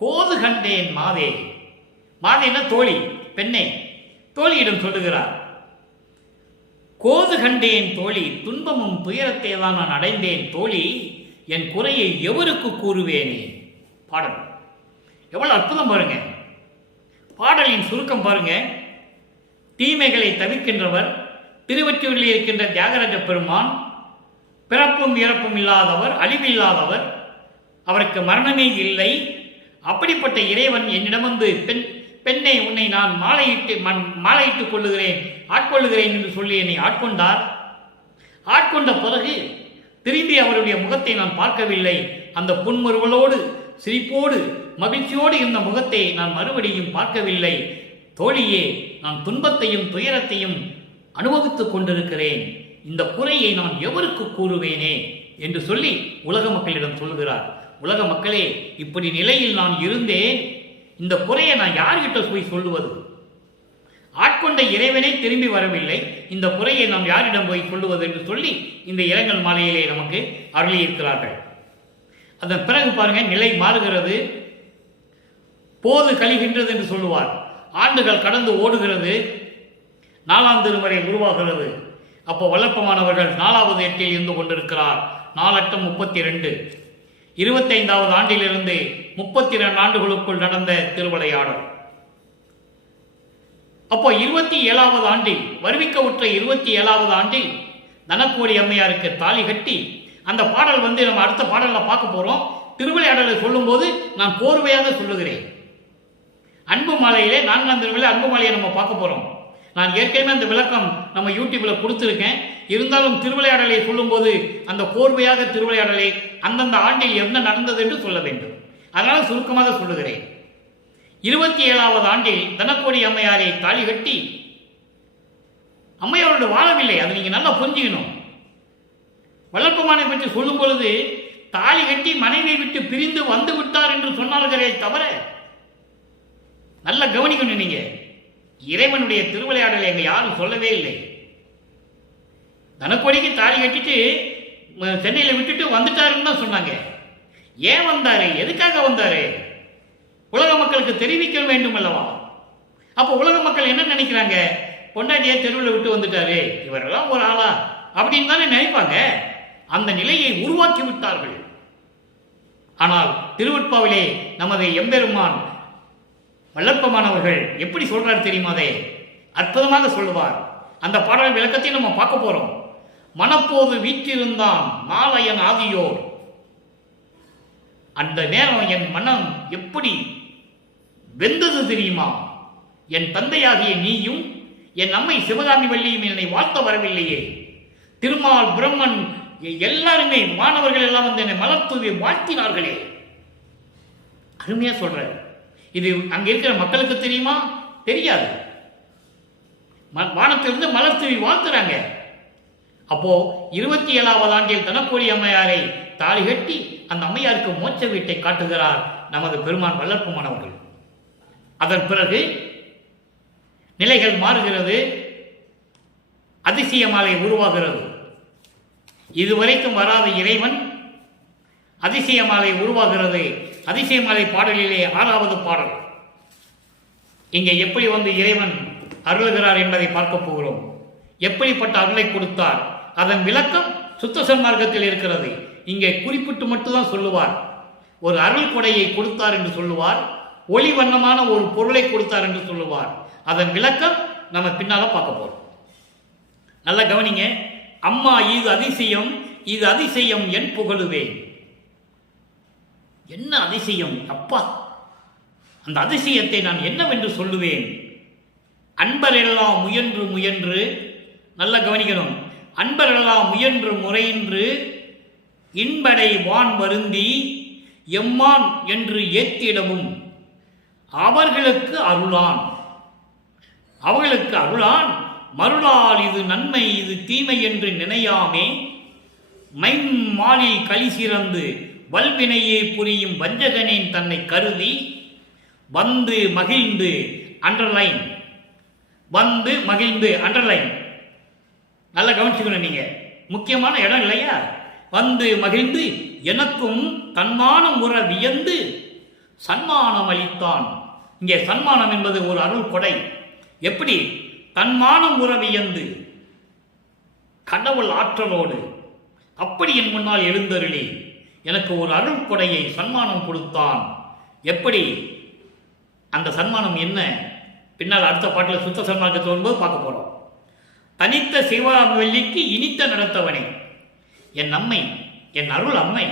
கோது கண்டேன் மாதே. மாதேன தோழி, பெண்ணே, தோழியிடம் சொல்லுகிறார். கோது கண்டேன் தோழி, துன்பமும் துயரத்தை தான் நான் அடைந்தேன் தோழி, என் குறையை எவருக்கு கூறுவேனே. பாடல் எவ்வளவு அற்புதம் பாருங்க. பாடலின் சுருக்கம் பாருங்க. தீமைகளை தவிர்க்கின்றவர் திருவொற்றியூரில் இருக்கின்ற தியாகராஜ பெருமான், பிறப்பும் இறப்பும் இல்லாதவர், அழிவில்லாதவர், அவருக்கு மரணமே இல்லை. அப்படிப்பட்ட இறைவன் என்னிடம் வந்து பெண்ணை உன்னை நான் மாலையிட்டுக் கொள்ளுகிறேன், ஆட்கொள்ளுகிறேன் என்று சொல்லி என்னை ஆட்கொண்டார். ஆட்கொண்ட பிறகு திரும்பி அவருடைய முகத்தை நான் பார்க்கவில்லை. அந்த புன்முறுவலோடு, சிரிப்போடு, மகிழ்ச்சியோடு இருந்த முகத்தை நான் மறுபடியும் பார்க்கவில்லை. தோழியே, நான் துன்பத்தையும் துயரத்தையும் அனுபவித்துக் கொண்டிருக்கிறேன். இந்த குறையை நான் எவருக்கு கூறுவேனே என்று சொல்லி உலக மக்களிடம் சொல்லுகிறார். உலக மக்களே, இப்படி நிலையில் நான் இருந்தேன், இந்த குறையை நான் யார்கிட்ட போய் சொல்லுவது? ஆட்கொண்ட இறைவனே திரும்பி வரவில்லை, இந்த குறையை நாம் யாரிடம் போய் சொல்லுவது என்று சொல்லி இந்த இரங்கல் மாலையிலே நமக்கு அருளியிருக்கிறார்கள். அதன் பிறகு பாருங்க, நிலை மாறுகிறது. போது கழிகின்றது என்று சொல்லுவார். ஆண்டுகள் கடந்து ஓடுகிறது. 4ஆம் திருமுறை உருவாகிறது. அப்போ வல்லப்பமானவர்கள் 4வது எட்டில் இருந்து கொண்டிருக்கிறார். 4 32 25வது ஆண்டிலிருந்து 32 ஆண்டுகளுக்குள் நடந்த திருவிளையாடல். அப்போ 27வது ஆண்டில், வருவிக்க உற்ற 27வது ஆண்டில் தனக்கோடி அம்மையாருக்கு தாலி கட்டி, அந்த பாடல் வந்து நம்ம அடுத்த பாடல்ல பார்க்க போறோம். திருவிளையாடலை சொல்லும் போது நான் கோர்வையாக சொல்லுகிறேன். அன்பு மாலையிலே 4ஆம் திருவிழா அன்பு மாலையை நம்ம பார்க்க போறோம். நான் ஏற்கனவே அந்த விளக்கம் நம்ம யூடியூப்ல கொடுத்துருக்கேன். இருந்தாலும் திருவிளையாடலை சொல்லும் போது அந்த கோர்வையாக திருவிளையாடலை அந்தந்த ஆண்டில் என்ன நடந்தது என்று சொல்ல வேண்டும். அதனால சுருக்கமாக சொல்லுகிறேன். 27வது ஆண்டில் தனக்கோடி அம்மையாரை தாலி கட்டி அம்மையாரோடு வாழவில்லை. அதை நீங்க நல்லா புரிஞ்சுக்கணும். வளர்ப்புமானை பற்றி சொல்லும் பொழுது தாலி கட்டி மனைவியை விட்டு பிரிந்து வந்து விட்டார் என்று சொன்னார்களே தவிர, நல்லா கவனிக்கணும் நீங்க, இறைவனுடைய திருவிளையாடலை எங்க யாரும் சொல்லவே இல்லை. தனக்கோடிக்கு தாலி கட்டிட்டு சென்னையில விட்டுட்டு வந்துட்டாருன்னு தான் சொன்னாங்க. ஏன் வந்தாரு, எதுக்காக வந்தாரு, உலக மக்களுக்கு தெரிவிக்க வேண்டும் அல்லவா? அப்போ உலக மக்கள் என்ன நினைக்கிறாங்க, பொண்டாட்டியை தெருவில் விட்டு வந்துட்டாரு, இவரெல்லாம் ஒரு ஆளா அப்படின்னு தானே நினைப்பாங்க. அந்த நிலையை உருவாக்கி விட்டார்கள். ஆனால் திருவட்பாவிலே நமது எம்பெருமான் வல்லற்பமானவர்கள் எப்படி சொல்றார் தெரியுமா? அதை அற்புதமாக சொல்லுவார். அந்த பாடல் விளக்கத்தை நம்ம பார்க்க போறோம். மனப்போது வீற்றிருந்தான் நாளையன் ஆதியோர். அந்த நேரம் என் மனம் எப்படி வெந்தது தெரியுமா? என் தந்தையாகிய நீயும் என் அம்மை சிவகாமி வள்ளியும் என்னை வாழ்த்த வரவில்லையே. திருமால் பிரம்மன் எல்லாருமே மாணவர்கள் எல்லாம் வந்து என்னை மலர்தூவி வாழ்த்தினார்களே. அருமையா சொல்ற. இது அங்க இருக்கிற மக்களுக்கு தெரியுமா? தெரியாது. வானத்திலிருந்து மலர்தூவி வாழ்த்துறாங்க. அப்போ 27வது ஆண்டில் தனக்கோடி அம்மையாரை தாலி கட்டி அந்த அம்மையாருக்கு மோட்ச வீட்டை காட்டுகிறார் நமது பெருமான் வல்லற்பமானவர்கள். அதன் பிறகு நிலைகள் மாறுகிறது. அதிசயமாலை உருவாகிறது. இதுவரைக்கும் வராத இறைவன் அதிசயமாலை உருவாகிறது. அதிசயமாலை பாடலிலே 6வது பாடல். இங்கே எப்படி வந்து இறைவன் அருள்கிறார் என்பதை பார்க்க போகிறோம். எப்படிப்பட்ட அருளை கொடுத்தார், அதன் விளக்கம் சுத்த சன்மார்க்கத்தில் இருக்கிறது. இங்கே குறிப்பிட்டு மட்டும்தான் சொல்லுவார். ஒரு அருள் கொடையை கொடுத்தார் என்று சொல்லுவார். ஒளி வண்ணமான ஒரு பொருளை கொடுத்தார் என்று சொல்லுவார். அதன் விளக்கம் நம்ம பின்னால பார்க்க போறோம். நல்லா கவனிங்க. அம்மா இது அதிசயம், இது அதிசயம் என் புகழுவேன். என்ன அதிசயம் அப்பா! அந்த அதிசயத்தை நான் என்னவென்று சொல்லுவேன்? அன்பரெல்லாம் முயன்று முயன்று, நல்லா கவனிக்கணும், அன்பரெல்லாம் முயன்று முறையின்று இன்படை வான் வருந்தி எம்மான் என்று ஏத்திடவும் அவர்களுக்கு அருளான். அவர்களுக்கு அருளான் மருளால் இது நன்மை இது தீமை என்று நினையாமே மைமாலில் களி சிறந்து வல்வினையே புரியும் வஞ்சகனின் தன்னை கருதி வந்து மகிழ்ந்து அண்டர்லைன், வந்து மகிழ்ந்து அண்டர்லைன். நல்லா கவனிச்சுக்கணும் நீங்க, முக்கியமான இடம் இல்லையா? வந்து மகிழ்ந்து எனக்கும் தன்மானம் உற வியந்து சன்மானம் அளித்தான். இங்கே சன்மானம் என்பது ஒரு அருள் கொடை. எப்படி? தன்மானம் உற வியந்து கடவுள் ஆற்றலோடு அப்படி என் முன்னால் எழுந்தருளி எனக்கு ஒரு அருள் கொடையை சன்மானம் கொடுத்தான். எப்படி? அந்த சன்மானம் என்ன? பின்னால் அடுத்த பாட்டில் சுத்த சன்மார்க்கத்தை வரும்போது பார்க்க போறோம். தனித்த சிவகாமிவல்லிக்கு இனித்த நடத்தவனே, என் அம்மை, என் அருள் அம்மை,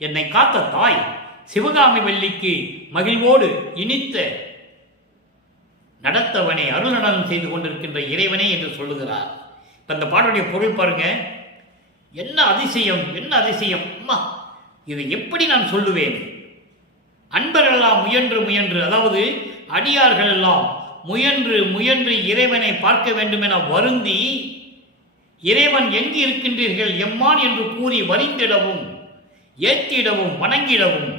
என்னை காத்த தாய் சிவகாமிவல்லிக்கு மகிழ்வோடு இனித்த நடத்தவனே, அருள் நடனம் செய்து கொண்டிருக்கின்ற இறைவனே என்று சொல்லுகிறார். இப்ப இந்த பாடலுடைய பொருள் பாருங்க. என்ன அதிசயம், என்ன அதிசயம் அம்மா! இதை எப்படி நான் சொல்லுவேன்? அன்பரெல்லாம் முயன்று முயன்று, அதாவது அடியார்கள் எல்லாம் முயன்று முயன்று இறைவனை பார்க்க வேண்டும் என வருந்தி, இறைவன் எங்கு இருக்கின்றீர்கள் எம்மான் என்று கூறி வரிந்திடவும் ஏற்றிடவும் வணங்கிடவும்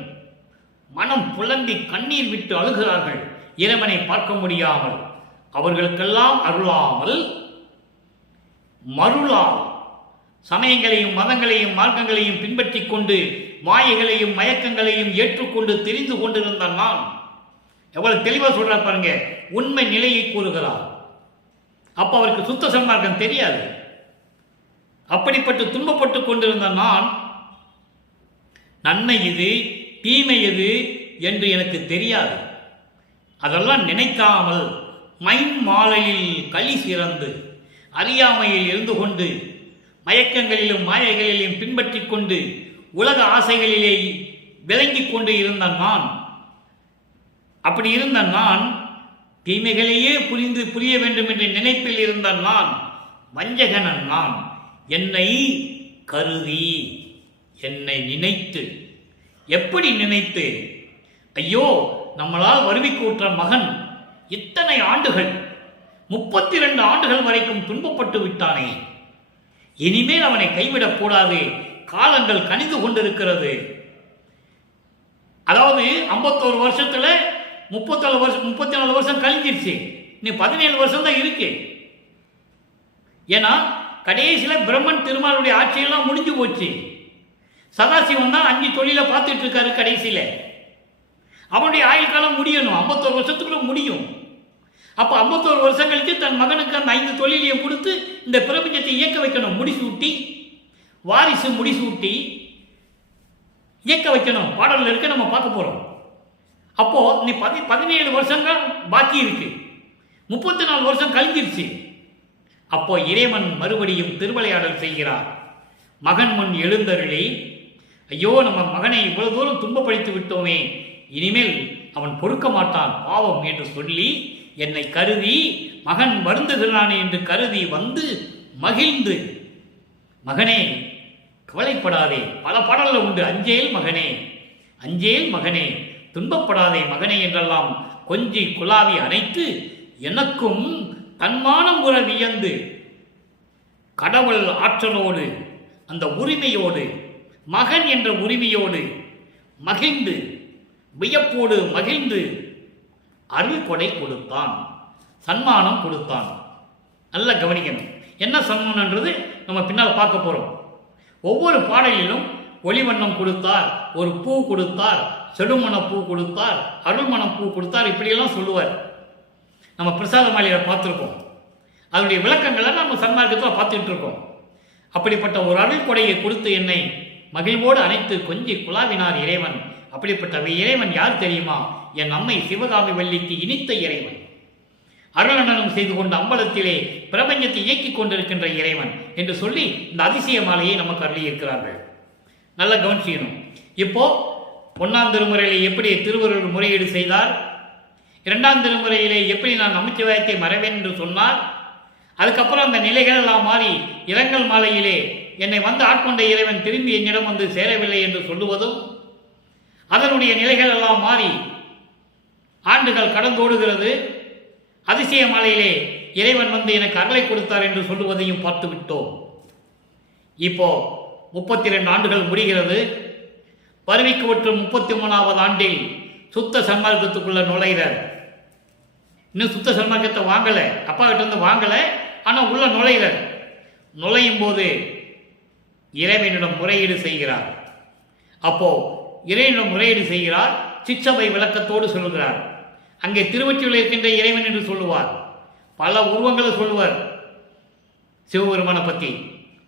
மனம் புலம்பி கண்ணீர் விட்டு அழுகிறார்கள். இறைவனை பார்க்க முடியாமல் அவர்களுக்கெல்லாம் அருளாமல் மருளால் சமயங்களையும் மதங்களையும் மார்க்கங்களையும் பின்பற்றி கொண்டு மாயைகளையும் மயக்கங்களையும் ஏற்றுக்கொண்டு தெரிந்து கொண்டிருந்த நான், எவ்வளவு தெளிவா சொல்ற பாருங்க, உண்மை நிலையை கூறுகிறார். அப்ப அவருக்கு சுத்த சன்மார்க்கம் தெரியாது. அப்படிப்பட்டு துன்பப்பட்டு கொண்டிருந்த நான், நன்மை எது தீமை எது என்று எனக்கு தெரியாது. அதெல்லாம் நினைக்காமல் மைன் மாலையில் களி சிறந்து அறியாமையில் இருந்து கொண்டு மயக்கங்களிலும் மாயைகளிலும் பின்பற்றி கொண்டு உலக ஆசைகளிலே விளங்கி கொண்டு இருந்த நான், அப்படி இருந்த நான், தீமைகளையே புரிய வேண்டும் என்ற நினைப்பில் இருந்த நான், வஞ்சகனன் நான், என்னை கருதி என்னை நினைத்து, எப்படி நினைத்து, ஐயோ நம்மளால் வருவிக்கூற்ற மகன் இத்தனை ஆண்டுகள் 32 ஆண்டுகள் வரைக்கும் துன்பப்பட்டு விட்டானே, இனிமேல் அவனை கைவிடக் கூடாது, காலங்கள் கனிந்து கொண்டிருக்கிறது. அதாவது 51 வருஷத்துல 34 வருஷம் கழிஞ்சிருச்சு. நீ 17 வருஷம் தான் இருக்கு. ஏன்னா கடைசியில் பிரம்மன் திருமாலுடைய ஆட்சியெல்லாம் முடிஞ்சு போச்சு. சதாசிவம் தான் 5 தொழிலை பார்த்துட்டு இருக்காரு. கடைசியில் அவனுடைய ஆயுள் காலம் முடியணும், 51 வருஷத்துக்குள்ள முடியும். அப்போ 51 வருஷம் கழித்து தன் மகனுக்கு அந்த 5 தொழிலையும் கொடுத்து இந்த பிரபஞ்சத்தை இயக்க வைக்கணும். முடிசூட்டி வாரிசு முடிசூட்டி இயக்க வைக்கணும். பாடலில் இருக்க நம்ம பார்க்க போறோம். அப்போ நீ 17 வருஷங்கள் பாக்கி இருக்கு, 34 வருஷம் கழிஞ்சிருச்சு. அப்போ இறைவன் மறுபடியும் திருவிளையாடல் செய்கிறார். மகன் முன் எழுந்தருளி, ஐயோ நம்ம மகனை இவ்வளவு தூரம் துன்பப்படுத்தி விட்டோமே, இனிமேல் அவன் பொறுக்க மாட்டான் பாவம் என்று சொல்லி என்னை கருதி மகன் வருந்துகிறானே என்று கருதி வந்து மகிழ்ந்து, மகனே கவலைப்படாதே, பல பாடல்கள் உண்டு. அஞ்சேல் மகனே, அஞ்சேல் மகனே, துன்பப்படாதே மகனே என்றெல்லாம் கொஞ்சி குலாவி அணைத்து எனக்கும் தன்மானம் உற வியந்து கடவுள் ஆற்றலோடு அந்த உரிமையோடு மகன் என்ற உரிமையோடு மகிழ்ந்து வியப்போடு மகிழ்ந்து அருள் கொடை கொடுத்தான், சன்மானம் கொடுத்தான். நல்லா கவனிக்கணும், என்ன சன்மானம்ன்றது நம்ம பின்னால் பார்க்க போறோம். ஒவ்வொரு பாடலிலும் ஒளிவண்ணம் கொடுத்தார், ஒரு பூ கொடுத்தார், செடுமண பூ கொடுத்தார், அருள்மண பூ கொடுத்தார், இப்படியெல்லாம் சொல்லுவார். நம்ம பிரசாத மாலையில பார்த்துருக்கோம். அதனுடைய விளக்கங்களை நம்ம சன்மார்க்கத்தில் பார்த்துட்டு இருக்கோம். அப்படிப்பட்ட ஒரு அருள் கொடையை கொடுத்து என்னை மகிழ்வோடு அனைத்து கொஞ்சி குலாவினார் இறைவன். அப்படிப்பட்ட இறைவன் யார் தெரியுமா? என் அம்மை சிவகாமி வள்ளிக்கு இனித்த இறைவன், அருளனனம் செய்து கொண்ட அம்பலத்திலே பிரபஞ்சத்தை இயக்கிக் கொண்டிருக்கின்ற இறைவன் என்று சொல்லி இந்த அதிசய மாலையை நமக்கு அருளி இருக்கிறார்கள். நல்லா கவனிச்சிக்கணும். இப்போ 1ஆம் திருமுறையிலே எப்படி திருவருள் முறையீடு செய்தார், 2ஆம் திருமுறையிலே எப்படி நான் நமச்சிவாயத்தை மறவேன் என்று சொன்னார், அதுக்கப்புறம் அந்த நிலைகள் எல்லாம் மாறி இரங்கல் மாலையிலே என்னை வந்து ஆட்கொண்ட இறைவன் திரும்பி என்னிடம் வந்து சேரவில்லை என்று சொல்லுவதும், அதனுடைய நிலைகள் எல்லாம் மாறி ஆண்டுகள் கடந்தோடுகிறது, அதிசய மாலையிலே இறைவன் வந்து எனக்கு அருளை கொடுத்தார் என்று சொல்லுவதையும் பார்த்து விட்டோம். இப்போ 32 ஆண்டுகள் முடிகிறது. பருவிக்கு ஒற்று 33வது ஆண்டில் சுத்த சன்மார்க்கத்துக்குள்ள நுழைகிறார். இன்னும் சுத்த சன்மார்க்கத்தை வாங்கல, அப்பா கிட்ட இருந்து வாங்கல, ஆனா உள்ள நுழைகிறார். நுழையும் போது இறைவனிடம் முறையீடு செய்கிறார். அப்போ இறைவனிடம் முறையீடு செய்கிறார், சிற்றபை விளக்கத்தோடு சொல்கிறார். அங்கே திருவொற்றியூரில் இருக்கின்ற இறைவன் என்று சொல்லுவார், பல உருவங்களை சொல்லுவார் சிவபெருமானை பற்றி.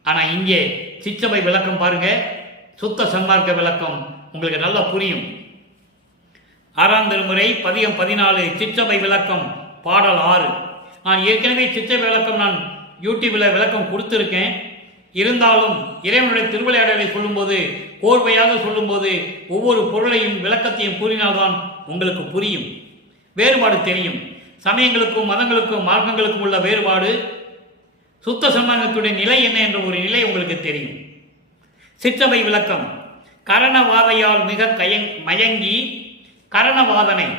ஆனால் இங்கே சிற்றபை விளக்கம் பாருங்க, சுத்த சன்மார்க்க விளக்கம் உங்களுக்கு நல்லா புரியும். 6ஆம் திருமுறை பதிகம் 14 சிற்றபை விளக்கம் பாடல் 6. நான் ஏற்கனவே சிற்றபை விளக்கம் நான் யூடியூப்பில் விளக்கம் கொடுத்துருக்கேன். இருந்தாலும் இறைவனுடைய திருவிளையாடலை சொல்லும்போது, கோர்வையாக சொல்லும்போது ஒவ்வொரு பொருளையும் விளக்கத்தையும் கூறினால்தான் உங்களுக்கு புரியும், வேறுபாடு தெரியும். சமயங்களுக்கும் மதங்களுக்கும் மார்க்கங்களுக்கும் உள்ள வேறுபாடு, சுத்த சன்மார்க்கத்துடைய நிலை என்ன என்ற ஒரு நிலை உங்களுக்கு தெரியும். சிற்றபை விளக்கம் கரணவாதையால் மிக மயங்கி கரணவாதனை.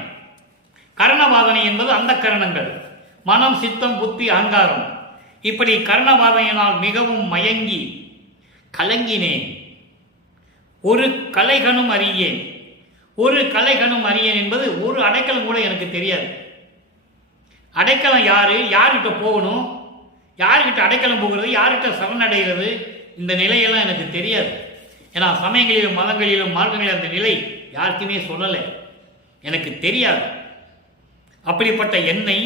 கரணவாதனை என்பது அந்த கரணங்கள், மனம், சித்தம், புத்தி, அகங்காரம். இப்படி கரணவாதனையினால் மிகவும் மயங்கி கலங்கினேன், ஒரு கலைகனும் அறியேன். ஒரு கலைகனும் அறியேன் என்பது ஒரு அடைக்கலம் கூட எனக்கு தெரியாது. அடைக்கலம் யாரு, யார்கிட்ட போகணும், யார்கிட்ட அடைக்கலம் போகிறது, யார்கிட்ட சரணடைகிறது, இந்த நிலையெல்லாம் எனக்கு தெரியாது. ஏன்னா சமயங்களிலும் மதங்களிலும் மார்க்கங்களிலும் அந்த நிலை யாருக்குமே சொல்லலை, எனக்கு தெரியாது. அப்படிப்பட்ட என்னை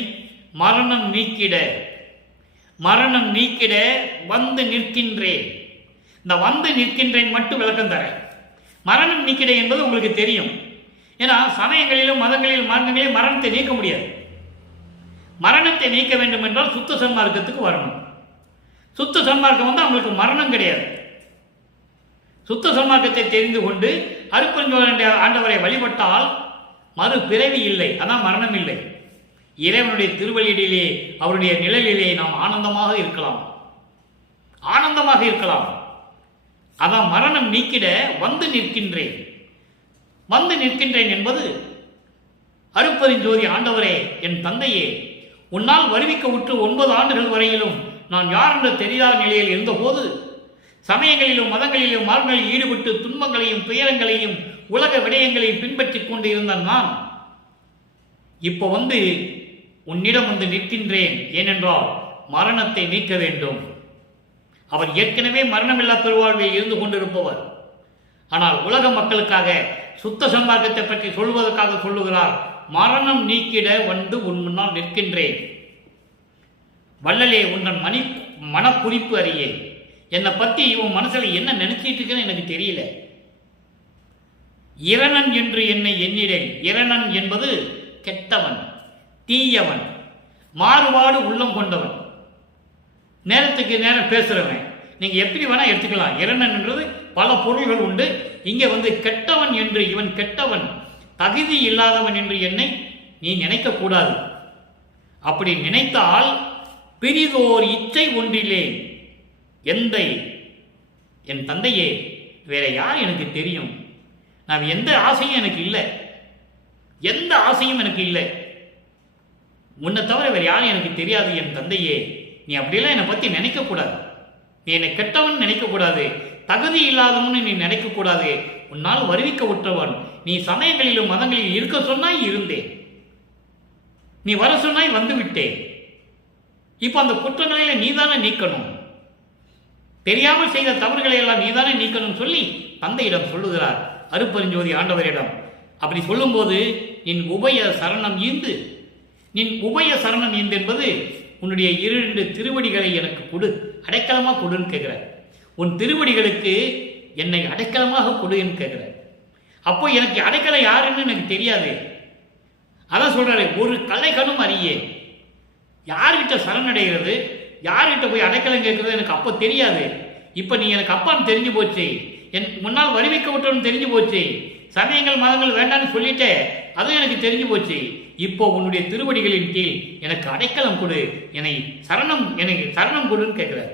மரணம் நீக்கிட, மரணம் நீக்கிட வந்து நிற்கின்றேன். இந்த வந்து நிற்கின்றேன் மட்டும் விளக்கம் தரேன். மரணம் நீக்கிட என்பது உங்களுக்கு தெரியும். ஏன்னா சமயங்களிலும் மதங்களிலும் மார்க்கங்களிலும் மரணத்தை நீக்க முடியாது. மரணத்தை நீக்க வேண்டும் என்றால் சுத்த சன்மார்க்கத்துக்கு வரணும். சுத்த சன்மார்க்கம் வந்து அவங்களுக்கு மரணம் கிடையாது. சுத்த சன்மார்க்கத்தை தெரிந்து கொண்டு அருட்பெருஞ்சோதி ஆண்டவரை வழிபட்டால் மறு பிறவி இல்லை, அதான் மரணம் இல்லை. இறைவனுடைய திருவள்ளியிலே அவருடைய நிழலிலே நாம் ஆனந்தமாக இருக்கலாம், ஆனந்தமாக இருக்கலாம். அதான் மரணம் நீக்கிட வந்து நிற்கின்றேன். வந்து நிற்கின்றேன் என்பது அருட்பெருஞ்சோதி ஆண்டவரே, என் தந்தையே, உன்னால் வருவிக்க உற்று 9 ஆண்டுகள் வரையிலும் நான் யார் என்று தெரியாத நிலையில் இருந்தபோது சமயங்களிலும் மதங்களிலும் மார்களில் ஈடுபட்டு துன்பங்களையும் துயரங்களையும் உலக விடயங்களையும் பின்பற்றிக் கொண்டு இருந்த நான் இப்போ உன்னிடம் நிற்கின்றேன். ஏனென்றால் மரணத்தை நீக்க வேண்டும். அவர் ஏற்கனவே மரணமில்லா பெருவாழ்வில் இருந்து கொண்டிருப்பவர். ஆனால் உலக மக்களுக்காக சுத்த சன்மார்க்கத்தை பற்றி சொல்வதற்காக சொல்லுகிறார், மரணம் நீக்கிட உன் முன்னால் நிற்கின்றேன். வள்ளலே உன்னன் மனக்குறிப்பு அறியே. என்னை பற்றி இவன் மனசில் என்ன நினைச்சிட்டு இருக்குன்னு எனக்கு தெரியல. இரணன் என்று என்னை எண்ணிடேன். இரணன் என்பது கெட்டவன், தீயவன், மாறுபாடு உள்ளம் கொண்டவன், நேரத்துக்கு நேரம் பேசுறவன். நீங்க எப்படி வேணா எடுத்துக்கலாம். இரணன் என்றது பல பொருள்கள் உண்டு. இங்க கெட்டவன் என்று, இவன் கெட்டவன், தகுதி இல்லாதவன் என்று என்னை நீ நினைக்க கூடாது. அப்படி நினைத்தால் பிரிதோர் இச்சை ஒன்றிலே என் தந்தையே, வேற யார் எனக்கு தெரியும்? நான் எந்த ஆசையும் எனக்கு இல்லை, எந்த ஆசையும் எனக்கு இல்லை. உன்னை தவிர வேற யாரும் எனக்கு தெரியாது என் தந்தையே. நீ அப்படியெல்லாம் என்னை பற்றி நினைக்கக்கூடாது. நீ என்னை கெட்டவன் நினைக்கக்கூடாது, தகுதி இல்லாதவன்னு நீ நினைக்கக்கூடாது. உன்னால் வருவிக்க உற்றவன். நீ சமயங்களிலும் மதங்களில் இருக்க சொன்னாய், இருந்தேன். நீ வர சொன்னாய், வந்து விட்டேன். இப்போ அந்த குற்றங்களை நீதானே நீக்கணும். தெரியாமல் செய்த தவறுகளை எல்லாம் நீதானே நீக்கணும் சொல்லி தந்தையிடம் சொல்லுகிறார், அருட்பெருஞ்சோதி ஆண்டவரிடம். அப்படி சொல்லும்போது நின் உபய சரணம் ஈந்து, நின் உபய சரணம் ஈந்து என்பது உன்னுடைய 2 திருவடிகளை எனக்கு கொடு, அடைக்கலமாக கொடுன்னு கேட்கிறார். உன் திருவடிகளுக்கு என்னை அடைக்கலமாக கொடுன்னு கேட்கிறார். அப்போ எனக்கு அடைக்கலம் யாருன்னு எனக்கு தெரியாது. அதான் சொல்றாரு, ஒரு கலைகளும் அறியே. யார்கிட்ட சரணடைகிறது, யார்கிட்ட போய் அடைக்கலம் கேட்கறது எனக்கு அப்போ தெரியாது. இப்போ நீ எனக்கு அப்பான்னு தெரிஞ்சு போச்சு, என் முன்னால் வருவிக்க விட்டோன்னு தெரிஞ்சு போச்சு, சமயங்கள் மதங்கள் வேண்டான்னு சொல்லிட்டே, அதுவும் எனக்கு தெரிஞ்சு போச்சு. இப்போ உன்னுடைய திருவடிகளின் கீழ் எனக்கு அடைக்கலம் கொடு, எனக்கு சரணம் கொடுன்னு கேட்கிறார்.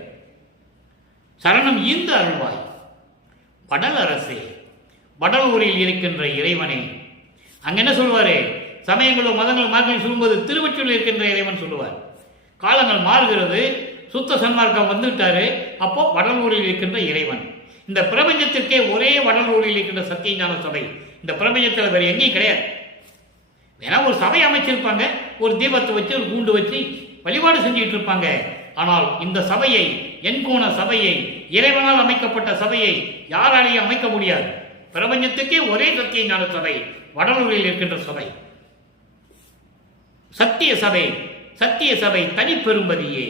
சரணம் ஈந்து அருள்வாய். வடல் அரசே, வடல் ஊரில் இருக்கின்ற இறைவனே. அங்க என்ன சொல்லுவாரு? சமயங்களும் மதங்களும் மார்க்கம் சொல்லும்போது திருவற்றில் இருக்கின்ற இறைவன் சொல்லுவார். காலங்கள் மாறுகிறது, சுத்த சன்மார்க்கம் வந்துவிட்டாரு. அப்போ வடலூரில் இருக்கின்ற இறைவன். இந்த பிரபஞ்சத்திற்கே ஒரே வடலூரில் இருக்கின்ற சத்தியஞான சபை இந்த பிரபஞ்சத்தில் வேறு எங்கேயும் கிடையாது. வேணா ஒரு சபை அமைச்சிருப்பாங்க, ஒரு தீபத்தை வச்சு ஒரு கூண்டு வச்சு வழிபாடு செஞ்சுட்டு இருப்பாங்க. ஆனால் இந்த சபையை, எண்கோண சபையை, இறைவனால் அமைக்கப்பட்ட சபையை யாராலையும் அமைக்க முடியாது. பிரபஞ்சத்துக்கே ஒரே சத்தியஞான சபை வடலூரில் இருக்கின்ற சபை, சத்திய சபை. சத்திய சபை தனி பெரும்பதியே,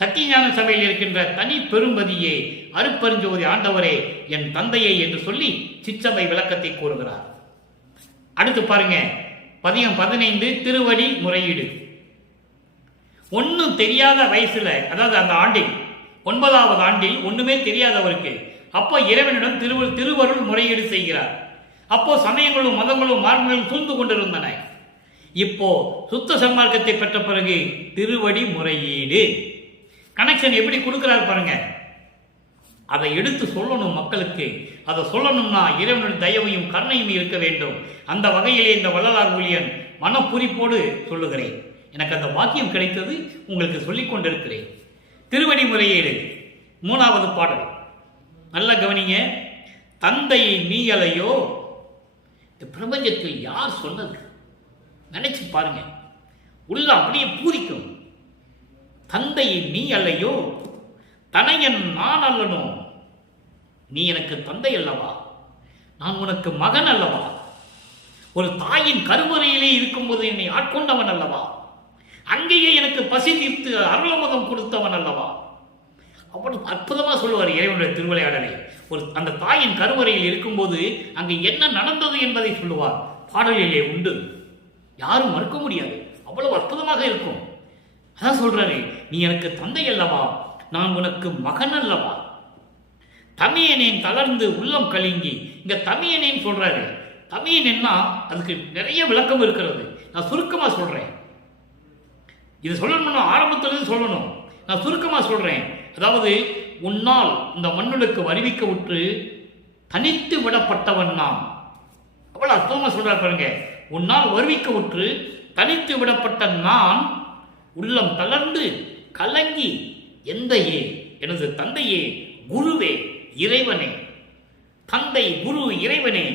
சத்தியஞான சபையில் இருக்கின்ற தனி பெரும்பதியே, அருட்பெருஞ்சோதி ஆண்டவரே, என் தந்தையை என்று சொல்லி சிற்றபை விளக்கத்தை கூறுகிறார். அடுத்து பாருங்க, பதிகம் 15 திருவடி முறையீடு. ஒன்றும் தெரியாத வயசுல, அதாவது அந்த ஆண்டில் 9வது ஆண்டில் ஒண்ணுமே தெரியாதவருக்கு அப்போ இறைவனிடம் திருவருள் முறையீடு செய்கிறார். அப்போ சமயங்களும் மதங்களும் மார்க்கங்களும் சூழ்ந்து கொண்டிருந்தன. இப்போ சுத்த சன்மார்க்கத்தை பெற்ற பிறகு திருவடி முறையீடு கனெக்ஷன் எப்படி கொடுக்கிறார் பாருங்க. அதை எடுத்து சொல்லணும் மக்களுக்கு. அதை சொல்லணும்னா இறைவனுடைய தயவையும் கருணையும் இருக்க வேண்டும். அந்த வகையிலே இந்த வள்ளலார் ஊழியன் மனப்புரிப்போடு சொல்லுகிறேன். எனக்கு அந்த வாக்கியம் கிடைத்தது, உங்களுக்கு சொல்லிக் கொண்டிருக்கிறேன். திருவடி முறையீடு 3வது பாடல். நல்ல கவனிங்க. தந்தை நீ அலையோ, இந்த பிரபஞ்சத்தில் யார் சொன்னது? நினைச்சு பாருங்க, உள்ள அப்படியே பூரிக்கும். தந்தை நீ அல்லையோ, தனையன் நான் அல்லனோ. நீ எனக்கு தந்தை அல்லவா, நான் உனக்கு மகன் அல்லவா, ஒரு தாயின் கருவறையிலே இருக்கும்போது என்னை ஆட்கொண்டவன் அல்லவா, அங்கேயே எனக்கு பசி தீர்த்து அருளமுதம் கொடுத்தவன் அல்லவா. அவ்வளவு அற்புதமா சொல்லுவார் இறைவனுடைய திருவிளையாடலை. அந்த தாயின் கருவறையில் இருக்கும்போது அங்கு என்ன நடந்தது என்பதை சொல்லுவார். பாடலிலே உண்டு, யாரும் மறுக்க முடியாது. அவ்வளவு அற்புதமாக இருக்கும். அதான் சொல்றாரு, நீ எனக்கு தந்தை அல்லவா, நான் உனக்கு மகன் அல்லவா. தமியனேன் தளர்ந்து உள்ளம் கலங்கி. இங்க தமியனேன் சொல்றாரு. தமியனேன்னா அதுக்கு நிறைய விளக்கம் இருக்கிறது. நான் சுருக்கமா சொல்றேன். இது சொல்லணும்னா ஆரம்பத்திலிருந்து சொல்லணும். நான் சுருக்கமா சொல்றேன். அதாவது, உன்னால் இந்த மண்ணுக்கு வருவிக்க விட்டு தனித்து விடப்பட்டவன் நான். அவ்வளவு அற்புதமா சொல்றாரு பாருங்க. உன்னால் வருவிக்க விட்டு தனித்து விடப்பட்ட நான் உள்ளம் தளர்ந்து கலங்கி, எந்தையே, எனது தந்தையே, குருவே, இறைவனே, தந்தை, குரு, இறைவனே,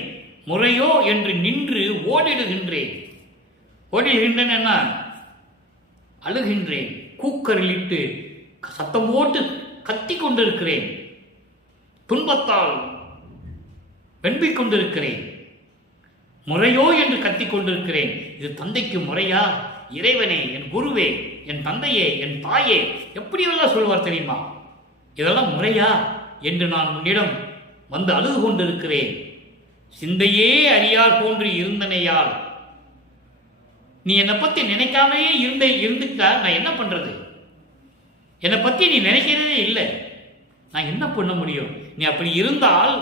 முறையோ என்று நின்று ஓடிடுகின்றேன். ஓடிடுகின்றேன், அழுகின்றேன், கூக்கரிலிட்டு சத்தம் போட்டு கத்தி கொண்டிருக்கிறேன், துன்பத்தால் வெம்பிக் கொண்டிருக்கிறேன், முறையோ என்று கத்தி கொண்டிருக்கிறேன். இது தந்தைக்கு முறையா? இறைவனே, என் குருவே, என் தந்தையே, என் தாயே, எப்படியெல்லாம் சொல்வார் தெரியுமா? இதெல்லாம் முறையா என்று நான் உன்னிடம் வந்து அழுது கொண்டிருக்கிறேன். சிந்தையே அறியார் போன்று இருந்தனையால் நீ என்னை பற்றி நினைக்காமையே இருந்துட்டா நான் என்ன பண்றது? என்னை பற்றி நீ நினைக்கிறதே இல்லை, நான் என்ன பண்ண முடியும்? நீ அப்படி இருந்தால்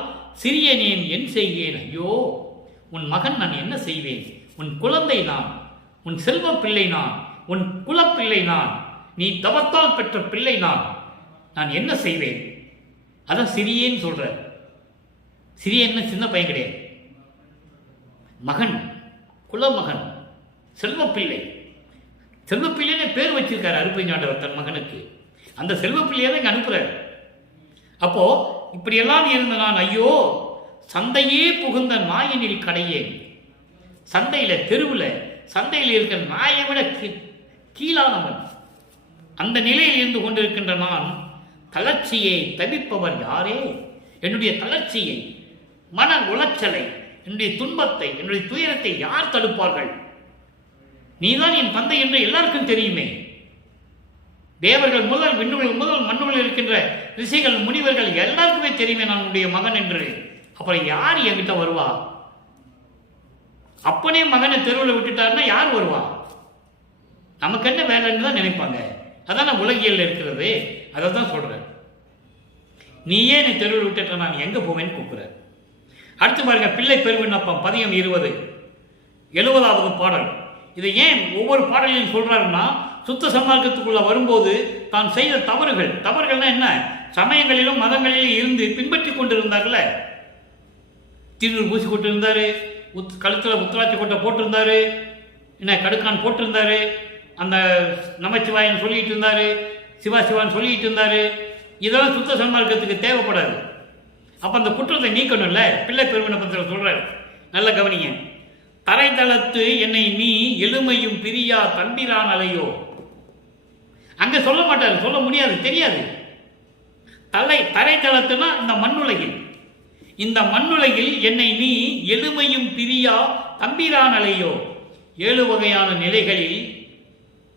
சிறியனேன் என் செய்வேன்? ஐயோ, உன் மகன் நான் என்ன செய்வேன்? உன் குழந்தை நான், உன் செல்வ பிள்ளை நான், உன் குலப்பிள்ளை நான், நீ தவத்தால் பெற்ற பிள்ளை நான் என்ன செய்வேன்? அதான் சிறியேன்னு சொல்ற. சிறியன்னு சின்ன பையன் கிடையாது, மகன், குலமகன், செல்வப்பிள்ளை. செல்வப்பிள்ளைன்னு பேர் வச்சிருக்காரு அருட்பெருஞ்சாண்டவர் தன் மகனுக்கு. அந்த செல்வப்பிள்ளையை தான் இங்கே அனுப்புறாரு. அப்போ இப்படியெல்லாம் இருந்த நான், ஐயோ, சந்தையே புகுந்த நாயினில் கடையே. சந்தையில், தெருவில், சந்தையில் இருக்கிற நாயை விட கீழானவன். அந்த நிலையில் இருந்து கொண்டிருக்கின்ற நான் தளர்ச்சியை தவிப்பவர் யாரே? என்னுடைய தளர்ச்சியை, மன உளைச்சலை, என்னுடைய துன்பத்தை, என்னுடைய துயரத்தை யார் தடுப்பார்கள்? நீதான் என் தந்தை என்று எல்லாருக்கும் தெரியுமே. தேவர்கள் முதல், விண்ணுகள் முதல், மண்ணுகள் இருக்கின்ற ரிஷிகள், முனிவர்கள் எல்லாருக்குமே தெரியுமே நான் உன்னுடைய மகன் என்று. அப்புறம் யார் என்கிட்ட வருவா? அப்பனே மகனை தெருவில் விட்டுட்டாருன்னா யார் வருவா? நமக்கு என்ன வேலைன்னு தான் நினைப்பாங்க. அதான் உலகியல் இருக்கிறது. அதை தான் சொல்றேன். நீயே நீ தெருவில் விட்டுட்ட நான் எங்க போவேன்னு கூப்பிடுற. அடுத்து பாருங்க, பிள்ளை பெருவிண்ணப்பம் பதியம் 20 70வது பாடல். இதை ஏன் ஒவ்வொரு பாடலையும் சொல்றாருன்னா, சுத்த சன்மார்க்கத்துக்குள்ள வரும்போது தான் செய்த தவறுகள்னா என்ன? சமயங்களிலும் மதங்களிலும் இருந்து பின்பற்றி கொண்டிருந்தார்ல. திருநூறு பூசி கொண்டிருந்தாரு, கழுத்தில் உத்திராட்சி கொட்டை போட்டிருந்தாரு, என்ன கடுக்கான் போட்டிருந்தாரு, அந்த நமச்சிவாயன் சொல்லிட்டு இருந்தாரு, சிவாசிவான் சொல்லிட்டு இருந்தாரு. இதெல்லாம் சுத்த சன்மார்க்கத்துக்கு தேவைப்படாது. அப்போ அந்த குற்றத்தை நீக்கணும்ல. பிள்ளை பெருவிண்ணப்பத்தில் சொல்றாரு, நல்ல கவனிங்க. தரைத்தளத்து என்னை நீ எளிமையும் பிரியா தம்பிரான் அலையோ. அங்க சொல்ல மாட்டாரு, சொல்ல முடியாது, தெரியாது. தரைத்தளத்துனா இந்த மண்ணுலகில், இந்த மண்ணுலகில் என்னை நீ எளிமையும் பிரியா தம்பிரான் அலையோ. 7 வகையான நிலைகளில்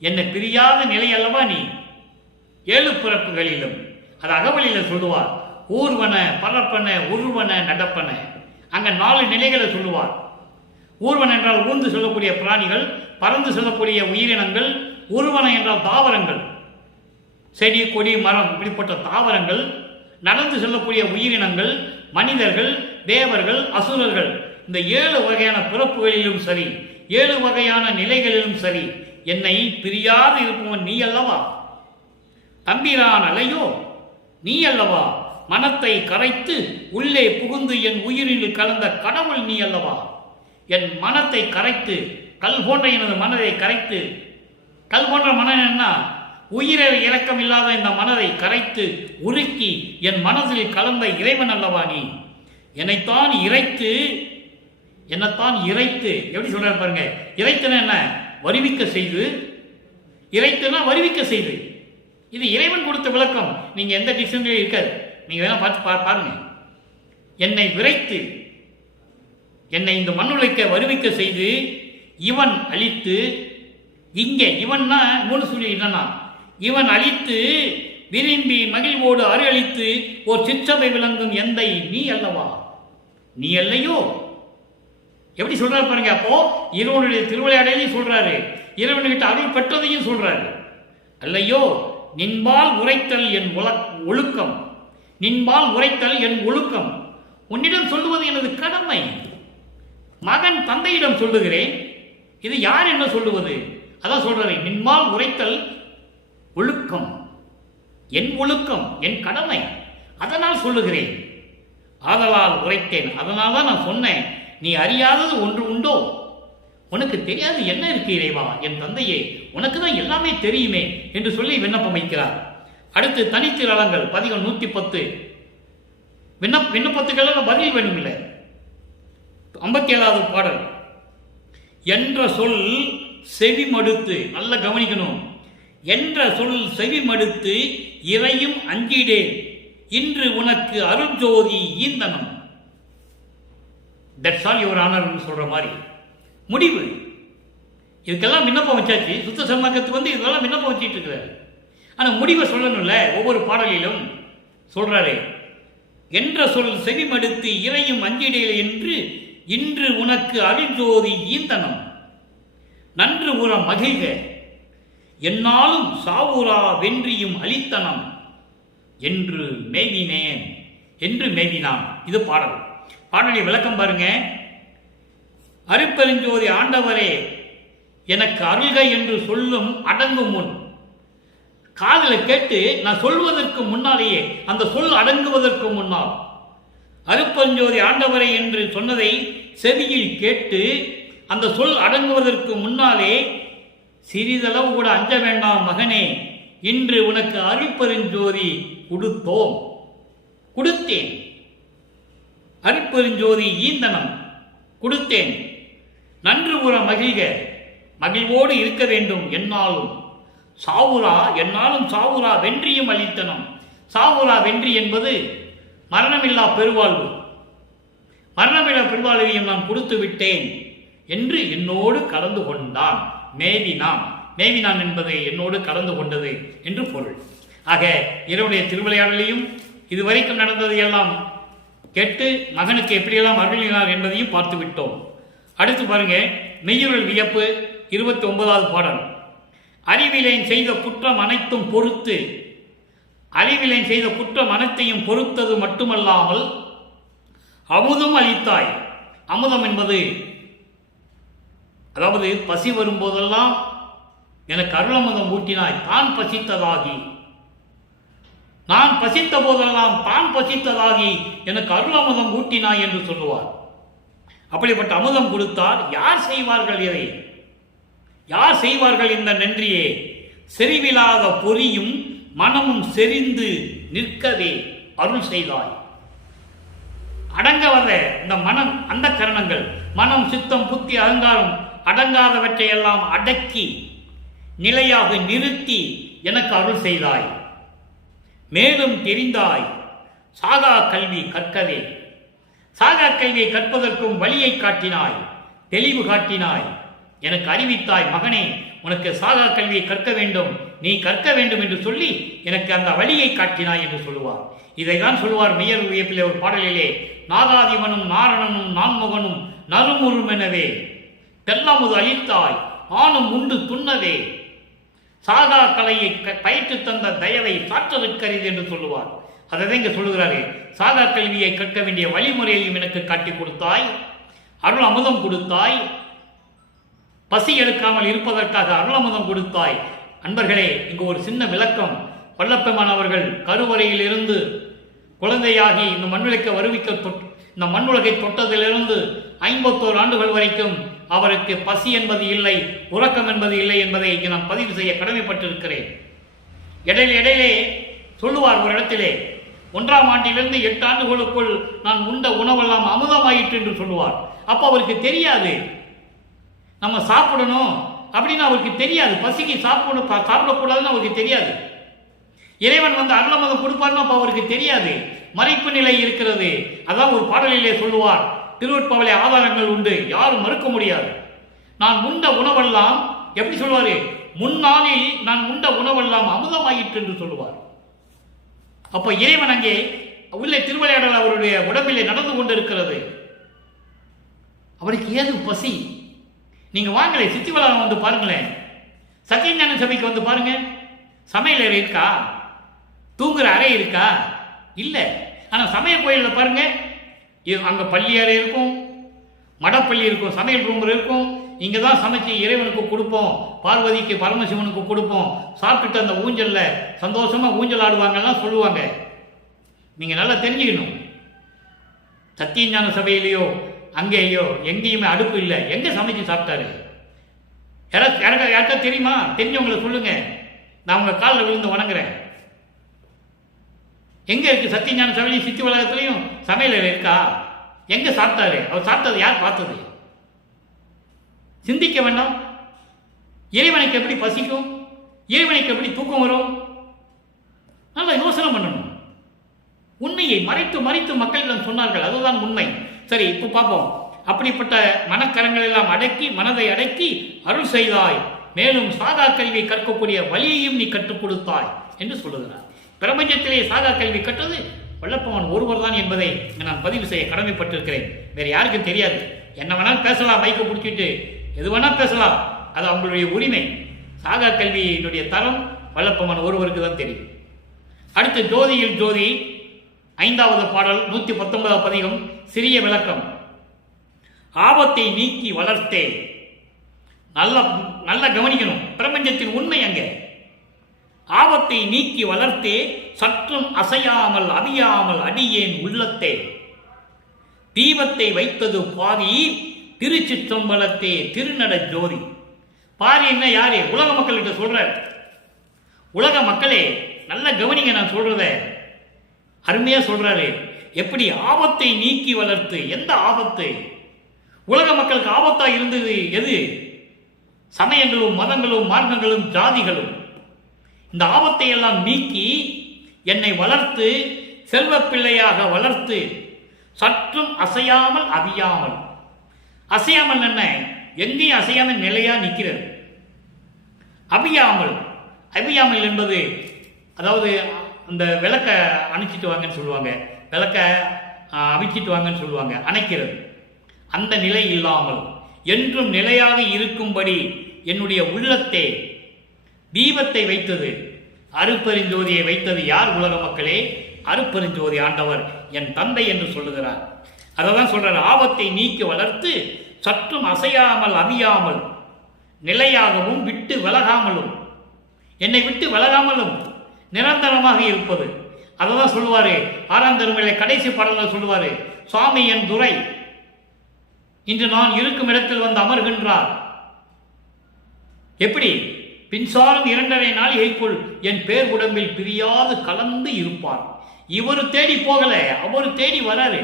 என்னை பிரியாத நிலை அல்லவா நீ? 7 பிறப்புகளிலும். அது அகவலியில சொல்லுவார். ஊர்வன, பரப்பன, உருவன, நடப்பன. அங்க 4 நிலைகளை சொல்லுவார். ஊர்வன என்றால் ஊர்ந்து செல்லக்கூடிய பிராணிகள், பறந்து செல்லக்கூடிய உயிரினங்கள். உருவன என்றால் தாவரங்கள், செடி, கொடி, மரம், இப்படிப்பட்ட தாவரங்கள். நடந்து செல்லக்கூடிய உயிரினங்கள், மனிதர்கள், தேவர்கள், அசுரர்கள். இந்த 7 வகையான பிறப்புகளிலும் சரி, 7 வகையான நிலைகளிலும் சரி, என்னை பிரியாது இருப்பவன் நீ அல்லவா? தம்பிரான் அலையோ, நீ அல்லவா? மனத்தை கரைத்து உள்ளே புகுந்து என் உயிரில் கலந்த கடவுள் நீ அல்லவா? என் மனத்தை கரைத்து, கல் போன்ற எனது மனதை கரைத்து, கல் போன்ற மனம் என்ன? உயிரை இறக்கம் இல்லாத இந்த மனதை கரைத்து உருக்கி என் மனதில் கலந்த இறைவன் அல்லவா நீ? என்னைத்தான் இறைத்து, எப்படி சொல்ற பாருங்க. இறைத்துனா என்ன? வருவிக்க செய்து. இறைத்துனா வருவிக்க செய்து. இது இறைவன் கொடுத்த விளக்கம். நீங்க எந்த டிக்ஷனரியும் இருக்காது, நீங்க வேணா பார்த்து பாருங்க. என்னை விரைத்து, என்னை இந்த மண்ணுலைக்க வருவிக்க செய்து, இவன் அழித்து, இங்கே இவன்னா 3 சொல்லி என்னன்னா, இவன் அழித்து விரும்பி மகிழ்வோடு அருளித்து ஓர் சிற்றவை விளங்கும் எந்தை நீ அல்லவா? நீ அல்லையோ? எப்படி சொல்றாரு பாருங்க. அப்போ இறைவனுடைய திருவிளையாடலையும் சொல்றாரு, இறைவன்கிட்ட அருள் பெற்றதையும் சொல்றாரு. அல்லையோ, நின்பால் உரைத்தல் என் ஒழுக்கம், நின்பால் உரைத்தல் என் ஒழுக்கம். உன்னிடம் சொல்லுவது எனது கடமை. மகன் தந்தையிடம் சொல்லுகிறேன், இது யார் என்ன சொல்லுவது? அதான் சொல்றாரு, நின்பால் உரைத்தல் ஒழுக்கம், என் ஒழுக்கம், என் கடமை, அதனால் சொல்லுகிறேன். ஆதலால் உரைத்தேன், அதனால தான் நான் சொன்னேன். நீ அறியாதது ஒன்று உண்டோ? உனக்கு தெரியாது என்ன இருக்கு இறைவா, என் தந்தையே, உனக்கு தான் எல்லாமே தெரியுமே என்று சொல்லி விண்ணப்பம் வைக்கிறார். அடுத்து தனித்திரளங்கள் பதிகம் 110. விண்ணப்பத்துக்கெல்லாம் பதில் வேணும் இல்லை. 57வது பாடல். என்ற சொல் செவிமடுத்து, நல்ல கவனிக்கணும், என்ற சொல் செவிமடுத்து இறையும் அஞ்சிடேன், இன்று உனக்கு அருள்ஜோதி ஈந்தனம். தட்ஸ் ஆல் யுவர் ஆனர் சொல்ற மாதிரி முடிவு. இதுக்கெல்லாம் விண்ணப்பம் வச்சாச்சு. சுத்த சன்மார்க்கத்துக்கு இதெல்லாம் விண்ணப்பம் வச்சுட்டு இருக்கிறாரு. ஆனால் முடிவை சொல்லணும்ல, ஒவ்வொரு பாடலிலும் சொல்றாரு. என்ற சொல் செவிமடுத்து இறையும் அஞ்சிடேல் என்று இன்று உனக்கு அருள்ஜோதி ஈந்தனம், நன்று உற மகிழ்க, என்னாலும் சாவுரா வென்றியும் அளித்தனம் என்று மேவினேன், என்று மேவினான். இது பாடல். பாடலை விளக்கம் பாருங்க. அருட்பெருஞ்சோதி ஆண்டவரே எனக்கு அருள்க என்று சொல்லும் அடங்கும் முன், காதில் கேட்டு நான் சொல்வதற்கு முன்னாலேயே அந்த சொல் அடங்குவதற்கு முன்னால் அருட்பெருஞ்சோதி ஆண்டவரே என்று சொன்னதை செவியில் கேட்டு அந்த சொல் அடங்குவதற்கு முன்னாலே சிறிதளவு கூட அஞ்ச வேண்டாம் மகனே, இன்று உனக்கு அருட்பெருஞ்சோதி கொடுத்தோம், கொடுத்தேன். அருட்பெருஞ்சோதி ஈந்தனம் கொடுத்தேன், நன்று உற மகிழ்க, மகிழ்வோடு இருக்க வேண்டும் என்னாலும். சாவுரா, என்னாலும் சாவுரா வென்றியும் அளித்தனம். சாவுரா வென்றி என்பது மரணமில்லா பெருவாழ்வு. மரணமில்லா பெருவாழ்வையும் நான் கொடுத்து விட்டேன் என்று என்னோடு கலந்து கொண்டான். மேவினான், மேவினான் என்பது என்னோடு கலந்து கொண்டது என்று பொருள். ஆக இறைவனுடைய திருவிளையாடலையும் இதுவரைக்கும் நடந்தது எல்லாம் கேட்டு மகனுக்கு எப்படியெல்லாம் அருளினார் என்பதையும் பார்த்து விட்டோம். அடுத்து பாருங்க, மெய்யுறல் வியப்பு 29வது பாடல். அறிவிலேன் செய்த குற்றம் அனைத்தும் பொறுத்து, அறிவிலேன் செய்த குற்றம் அனைத்தையும் பொறுத்தது மட்டுமல்லாமல் அமுதம் அளித்தாய். அமுதம் என்பது அதாவது பசி வரும்போதெல்லாம் எனக்கு அருளமுதம் ஊட்டினாய், தான் பசித்ததாகி, நான் பசித்த போதெல்லாம் தான் பசித்ததாகி எனக்கு அருளமுதம் ஊட்டினாய் என்று சொல்லுவார். அப்படிப்பட்ட அமுதம் கொடுத்தார். யார் செய்வார்கள் இதை? யார் செய்வார்கள் இந்த நன்றியே? செறிவிலாத பொறியும் மனமும் செறிந்து நிற்கவே அருள் செய்தாய். அடங்க வர இந்த மனம், அந்த கரணங்கள், மனம், சித்தம், புத்தி, அகங்காரம் அடங்காதவற்றையெல்லாம் அடக்கி நிலையாக நிறுத்தி எனக்கு அருள் செய்தாய். மேலும் தெரிந்தாய் சாகா கல்வி கற்கவே. சாகா கல்வியை கற்பதற்கும் வழியை காட்டினாய், தெளிவு காட்டினாய், எனக்கு அறிவித்தாய். மகனே, உனக்கு சாகா கல்வியை கற்க வேண்டும், நீ கற்க வேண்டும் என்று சொல்லி எனக்கு அந்த வழியை காட்டினாய் என்று சொல்லுவார். இதைதான் சொல்லுவார் மெய்யர் வியப்பிலே ஒரு பாடலிலே. நாகாதிவனும் நாரணனும் நான்முகனும் நறுமுறுமெனவே தெல்லமுது அளித்தாய், ஆணும் உண்டு துண்ணவே. சாகா கலையை பயிற்று தந்த தயவை சாற்றலுக்கரிது என்று சொல்லுவார். அதை இங்க சொல்லுகிறாரு. சாகா கல்வியை கற்க வேண்டிய வழிமுறையையும் எனக்கு காட்டி கொடுத்தாய், அருள் அமுதம் கொடுத்தாய், பசி எடுக்காமல் இருப்பதற்காக அருள் அமுதம் கொடுத்தாய். அன்பர்களே, இங்கு ஒரு சின்ன விளக்கம். வல்லப்பெருமான் அவர்கள் கருவறையில் இருந்து குழந்தையாகி இந்த மண்ணுலகை வருவிக்க இந்த மண்ணுலகை தொட்டதிலிருந்து 51 ஆண்டுகள் வரைக்கும் அவருக்கு பசி என்பது இல்லை, உறக்கம் என்பது இல்லை என்பதை இங்கு நான் பதிவு செய்ய கடமைப்பட்டிருக்கிறேன். இடையிலே சொல்லுவார் ஒரு இடத்திலே, 1ஆம் ஆண்டிலிருந்து 8 ஆண்டுகளுக்குள் நான் உண்ட உணவெல்லாம் அமுதமாயிற்று என்று சொல்லுவார். அப்போ அவருக்கு தெரியாது நம்ம சாப்பிடணும் அப்படின்னு அவருக்கு தெரியாது. பசிக்கு சாப்பிடக்கூடாதுன்னு அவருக்கு தெரியாது. இறைவன் அருளமதம் கொடுப்பார்னு அப்போ அவருக்கு தெரியாது. மறைப்பு நிலை இருக்கிறது. அதான் ஒரு பாடலிலே சொல்லுவார், திருவட்பாவிலே ஆதாரங்கள் உண்டு, யாரும் மறுக்க முடியாது. நான் உண்ட உணவெல்லாம் எப்படி சொல்லுவாரு? முன்னாளில் நான் உண்ட உணவெல்லாம் அமுதமாயிற்று என்று சொல்லுவார். அப்ப இறைவன் அங்கே உள்ளே திருவிளையாடல் அவருடைய உடம்பிலே நடந்து கொண்டிருக்கிறது. அவருக்கு ஏது பசி? நீங்க வாங்களே, சித்திவளாகம் பாருங்களேன், சத்தியஞான சபைக்கு பாருங்க. சமையல் அறை இருக்கா? தூங்குற அறை இருக்கா? இல்லை. ஆனால் சமையல் கோயிலில் பாருங்க, அங்கே பள்ளி அறை இருக்கும், மடப்பள்ளி இருக்கும், சமையல் ரூம் இருக்கும். இங்கே தான் சமைச்சு இறைவனுக்கு கொடுப்போம், பார்வதிக்கு பரமசிவனுக்கு கொடுப்போம். சாப்பிட்டுட்டு அந்த ஊஞ்சலில் சந்தோஷமாக ஊஞ்சல் ஆடுவாங்கலாம் சொல்லுவாங்க. நீங்கள் நல்லா தெரிஞ்சுக்கணும். சத்தியஞான சபையிலையோ அங்கேயோ எங்கேயுமே அடுப்பு இல்லை. எங்கே சமைச்சு சாப்பிட்டாரு? யாருக்கா தெரியுமா? தெரிஞ்சவங்களை சொல்லுங்க, நான் உங்க காலில் விழுந்து வணங்குறேன். எங்க இருக்கு சத்தியஞான சபை? சித்தி உலகத்திலையும் சமையல் இருக்கா? எங்க சாப்பிட்டாரு? அவர் சாப்பிட்டது யார் பார்த்தது? சிந்திக்க வேண்டாம். இறைவனுக்கு எப்படி பசிக்கும்? இறைவனுக்கு எப்படி தூக்கம் வரும்? நல்லா யோசனை பண்ணணும். உண்மையை மறைத்து மறைத்து மக்களிடம் சொன்னார்கள், அதுதான் உண்மை. சரி, இப்போ பார்ப்போம். அப்படிப்பட்ட மனக்கரங்கள் எல்லாம் அடக்கி, மனதை அடக்கி அருள் செய்தாய், மேலும் சாதா கல்வி கற்கக்கூடிய வழியையும் நீ கற்றுக் கொடுத்தாய் என்று சொல்லுகிறார். பிரபஞ்சத்திலே சாதா கல்வி கற்றது வல்லப்பவன் ஒருவர் தான் என்பதை நான் பதிவு செய்ய கடமைப்பட்டிருக்கிறேன். வேறு யாருக்கும் தெரியாது. என்ன வேணாலும் பேசலாம், மைக்க பிடிச்சிட்டு எது வேணால் பேசலாம், அது அவங்களுடைய உரிமை. சாதா கல்வியினுடைய தரம் வல்லப்பவன் ஒருவருக்கு தான் தெரியும். அடுத்து ஜோதியில் ஜோதி, 5வது பாடல், 119வது பதிகம், சிறிய விளக்கம். ஆபத்தை நீக்கி வளர்த்தே. நல்ல கவனிக்கணும், பிரபஞ்சத்தின் உண்மை அங்கே. ஆபத்தை நீக்கி வளர்த்தே, சற்றும் அசையாமல் அவியாமல் அடியேன் உள்ளத்தே. தீபத்தை வைத்தது பாதி, திருச்சிற்றம்பலத்தே திருநட ஜோதி. பாரி என்ன யாரு? உலக மக்கள்கிட்ட சொல்ற. உலக மக்களே நல்ல கவனிங்க, நான் சொல்றத அருமையா சொல்றாரு. எப்படி ஆபத்தை நீக்கி வளர்த்து? எந்த ஆபத்து? உலக மக்களுக்கு ஆபத்தா இருந்தது எது? சமயங்களும் மதங்களும் மார்க்கங்களும் ஜாதிகளும். இந்த ஆபத்தை எல்லாம் நீக்கி என்னை வளர்த்து செல்வ பிள்ளையாக வளர்த்து சற்றும் அசையாமல் அவியாமல். அசையாமல் என்ன? எங்கேயும் அசையாமல் நிலையா நிற்கிறது. அவியாமல், அவியாமல் என்பது அதாவது அந்த விளக்க அணைச்சிட்டு வாங்கன்னு சொல்லுவாங்க, விளக்க அவிச்சிட்டு வாங்கன்னு சொல்லுவாங்க, அணைக்கிறது. அந்த நிலை இல்லாமல் என்றும் நிலையாக இருக்கும்படி என்னுடைய உள்ளத்தே தீபத்தை வைத்தது. அருட்பெருஞ்சோதியை வைத்தது யார்? உலக மக்களே, அருட்பெருஞ்சோதி ஆண்டவர் என் தந்தை என்று சொல்லுகிறார். அதான் சொல்றார், ஆபத்தை நீக்கி வளர்த்து சற்றும் அசையாமல் அவியாமல் நிலையாகவும் விட்டு விலகாமலும், என்னை விட்டு விலகாமலும் நிரந்தரமாக இருப்பது. அததான் சொல்லுவாரு 6ஆம் திருமுறை கடைசி பாடல்ல சொல்லுவாரு, சுவாமி என் துரை இன்று நான் இருக்கும் இடத்தில் வந்து அமர்கின்றார். எப்படி? பின்சாலும் 2.5 நாளிகைக்குள் என் பேர் உடம்பில் பிரியாது கலந்து இருப்பார். இவர் தேடி போகல, அவர் தேடி வராரு.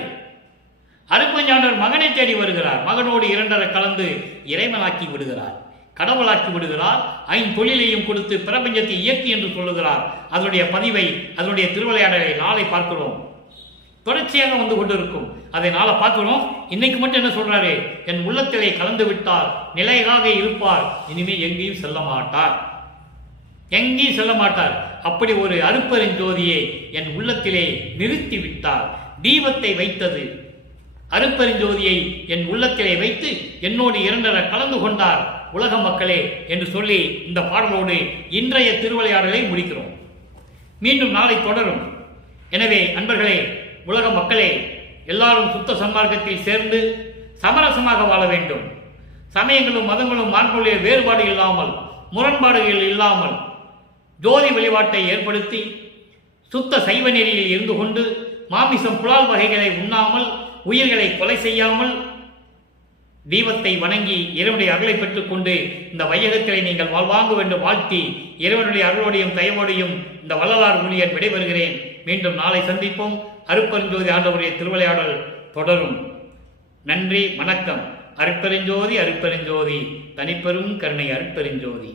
அருட்பெருஞ்ஞாண்டவர் மகனை தேடி வருகிறார். மகனோடு 2.5 கலந்து இறைவனாக்கி விடுகிறார், கடவுளாக்கி விடுகிறார். 5 தொழிலையும் கொடுத்து பிரபஞ்சத்தை இயக்கி என்று சொல்லுகிறார். அதனுடைய பதிவை, அதனுடைய திருவிளையாடலை நாளை பார்க்கிறோம். தொடர்ச்சியாக வந்து கொண்டிருக்கும். அதை நாளை பார்க்கிறோம். இன்னைக்கு மட்டும் என்ன சொல்றாரு? என் உள்ளத்திலே கலந்து விட்டார், நிலையாக இருப்பார், இனிமேல் எங்கேயும் செல்ல மாட்டார், எங்கேயும் செல்ல மாட்டார். அப்படி ஒரு அருட்பெருஞ்சோதியை என் உள்ளத்திலே நிறுத்தி விட்டார். தீபத்தை வைத்தது அருட்பெருஞ்சோதியை என் உள்ளத்திலே வைத்து என்னோடு 2.5 கலந்து கொண்டார் உலக மக்களே என்று சொல்லி இந்த பாடலோடு இன்றைய திருவிளையாடலை முடிக்கிறோம். மீண்டும் நாளை தொடரும். எனவே அன்பர்களே, உலக மக்களே, எல்லாரும் சுத்த சன்மார்க்கத்தில் சேர்ந்து சமரசமாக வாழ வேண்டும். சமயங்களும் மதங்களும் மார்க்கங்களில் வேறுபாடு இல்லாமல், முரண்பாடுகள் இல்லாமல் ஜோதி வழிபாட்டை ஏற்படுத்தி சுத்த சைவ நெறியில் இருந்து கொண்டு மாமிசம் புலால் வகைகளை உண்ணாமல், உயிர்களை கொலை செய்யாமல், தீபத்தை வணங்கி இறைவனுடைய அருளை பெற்றுக் கொண்டு இந்த வையகத்திலே நீங்கள் வாழ்வாங்க வேண்டும் வாழ்த்தி இறைவனுடைய அருளோடையும் தயவோடையும் இந்த வள்ளலார் ஊழியர் விடைபெறுகிறேன். மீண்டும் நாளை சந்திப்போம். அருட்பெருஞ்சோதி ஆண்டவருடைய திருவிளையாடல் தொடரும். நன்றி, வணக்கம். அருட்பெருஞ்சோதி, அருட்பெருஞ்சோதி, தனிப்பெரும் கருணை அருட்பெருஞ்சோதி.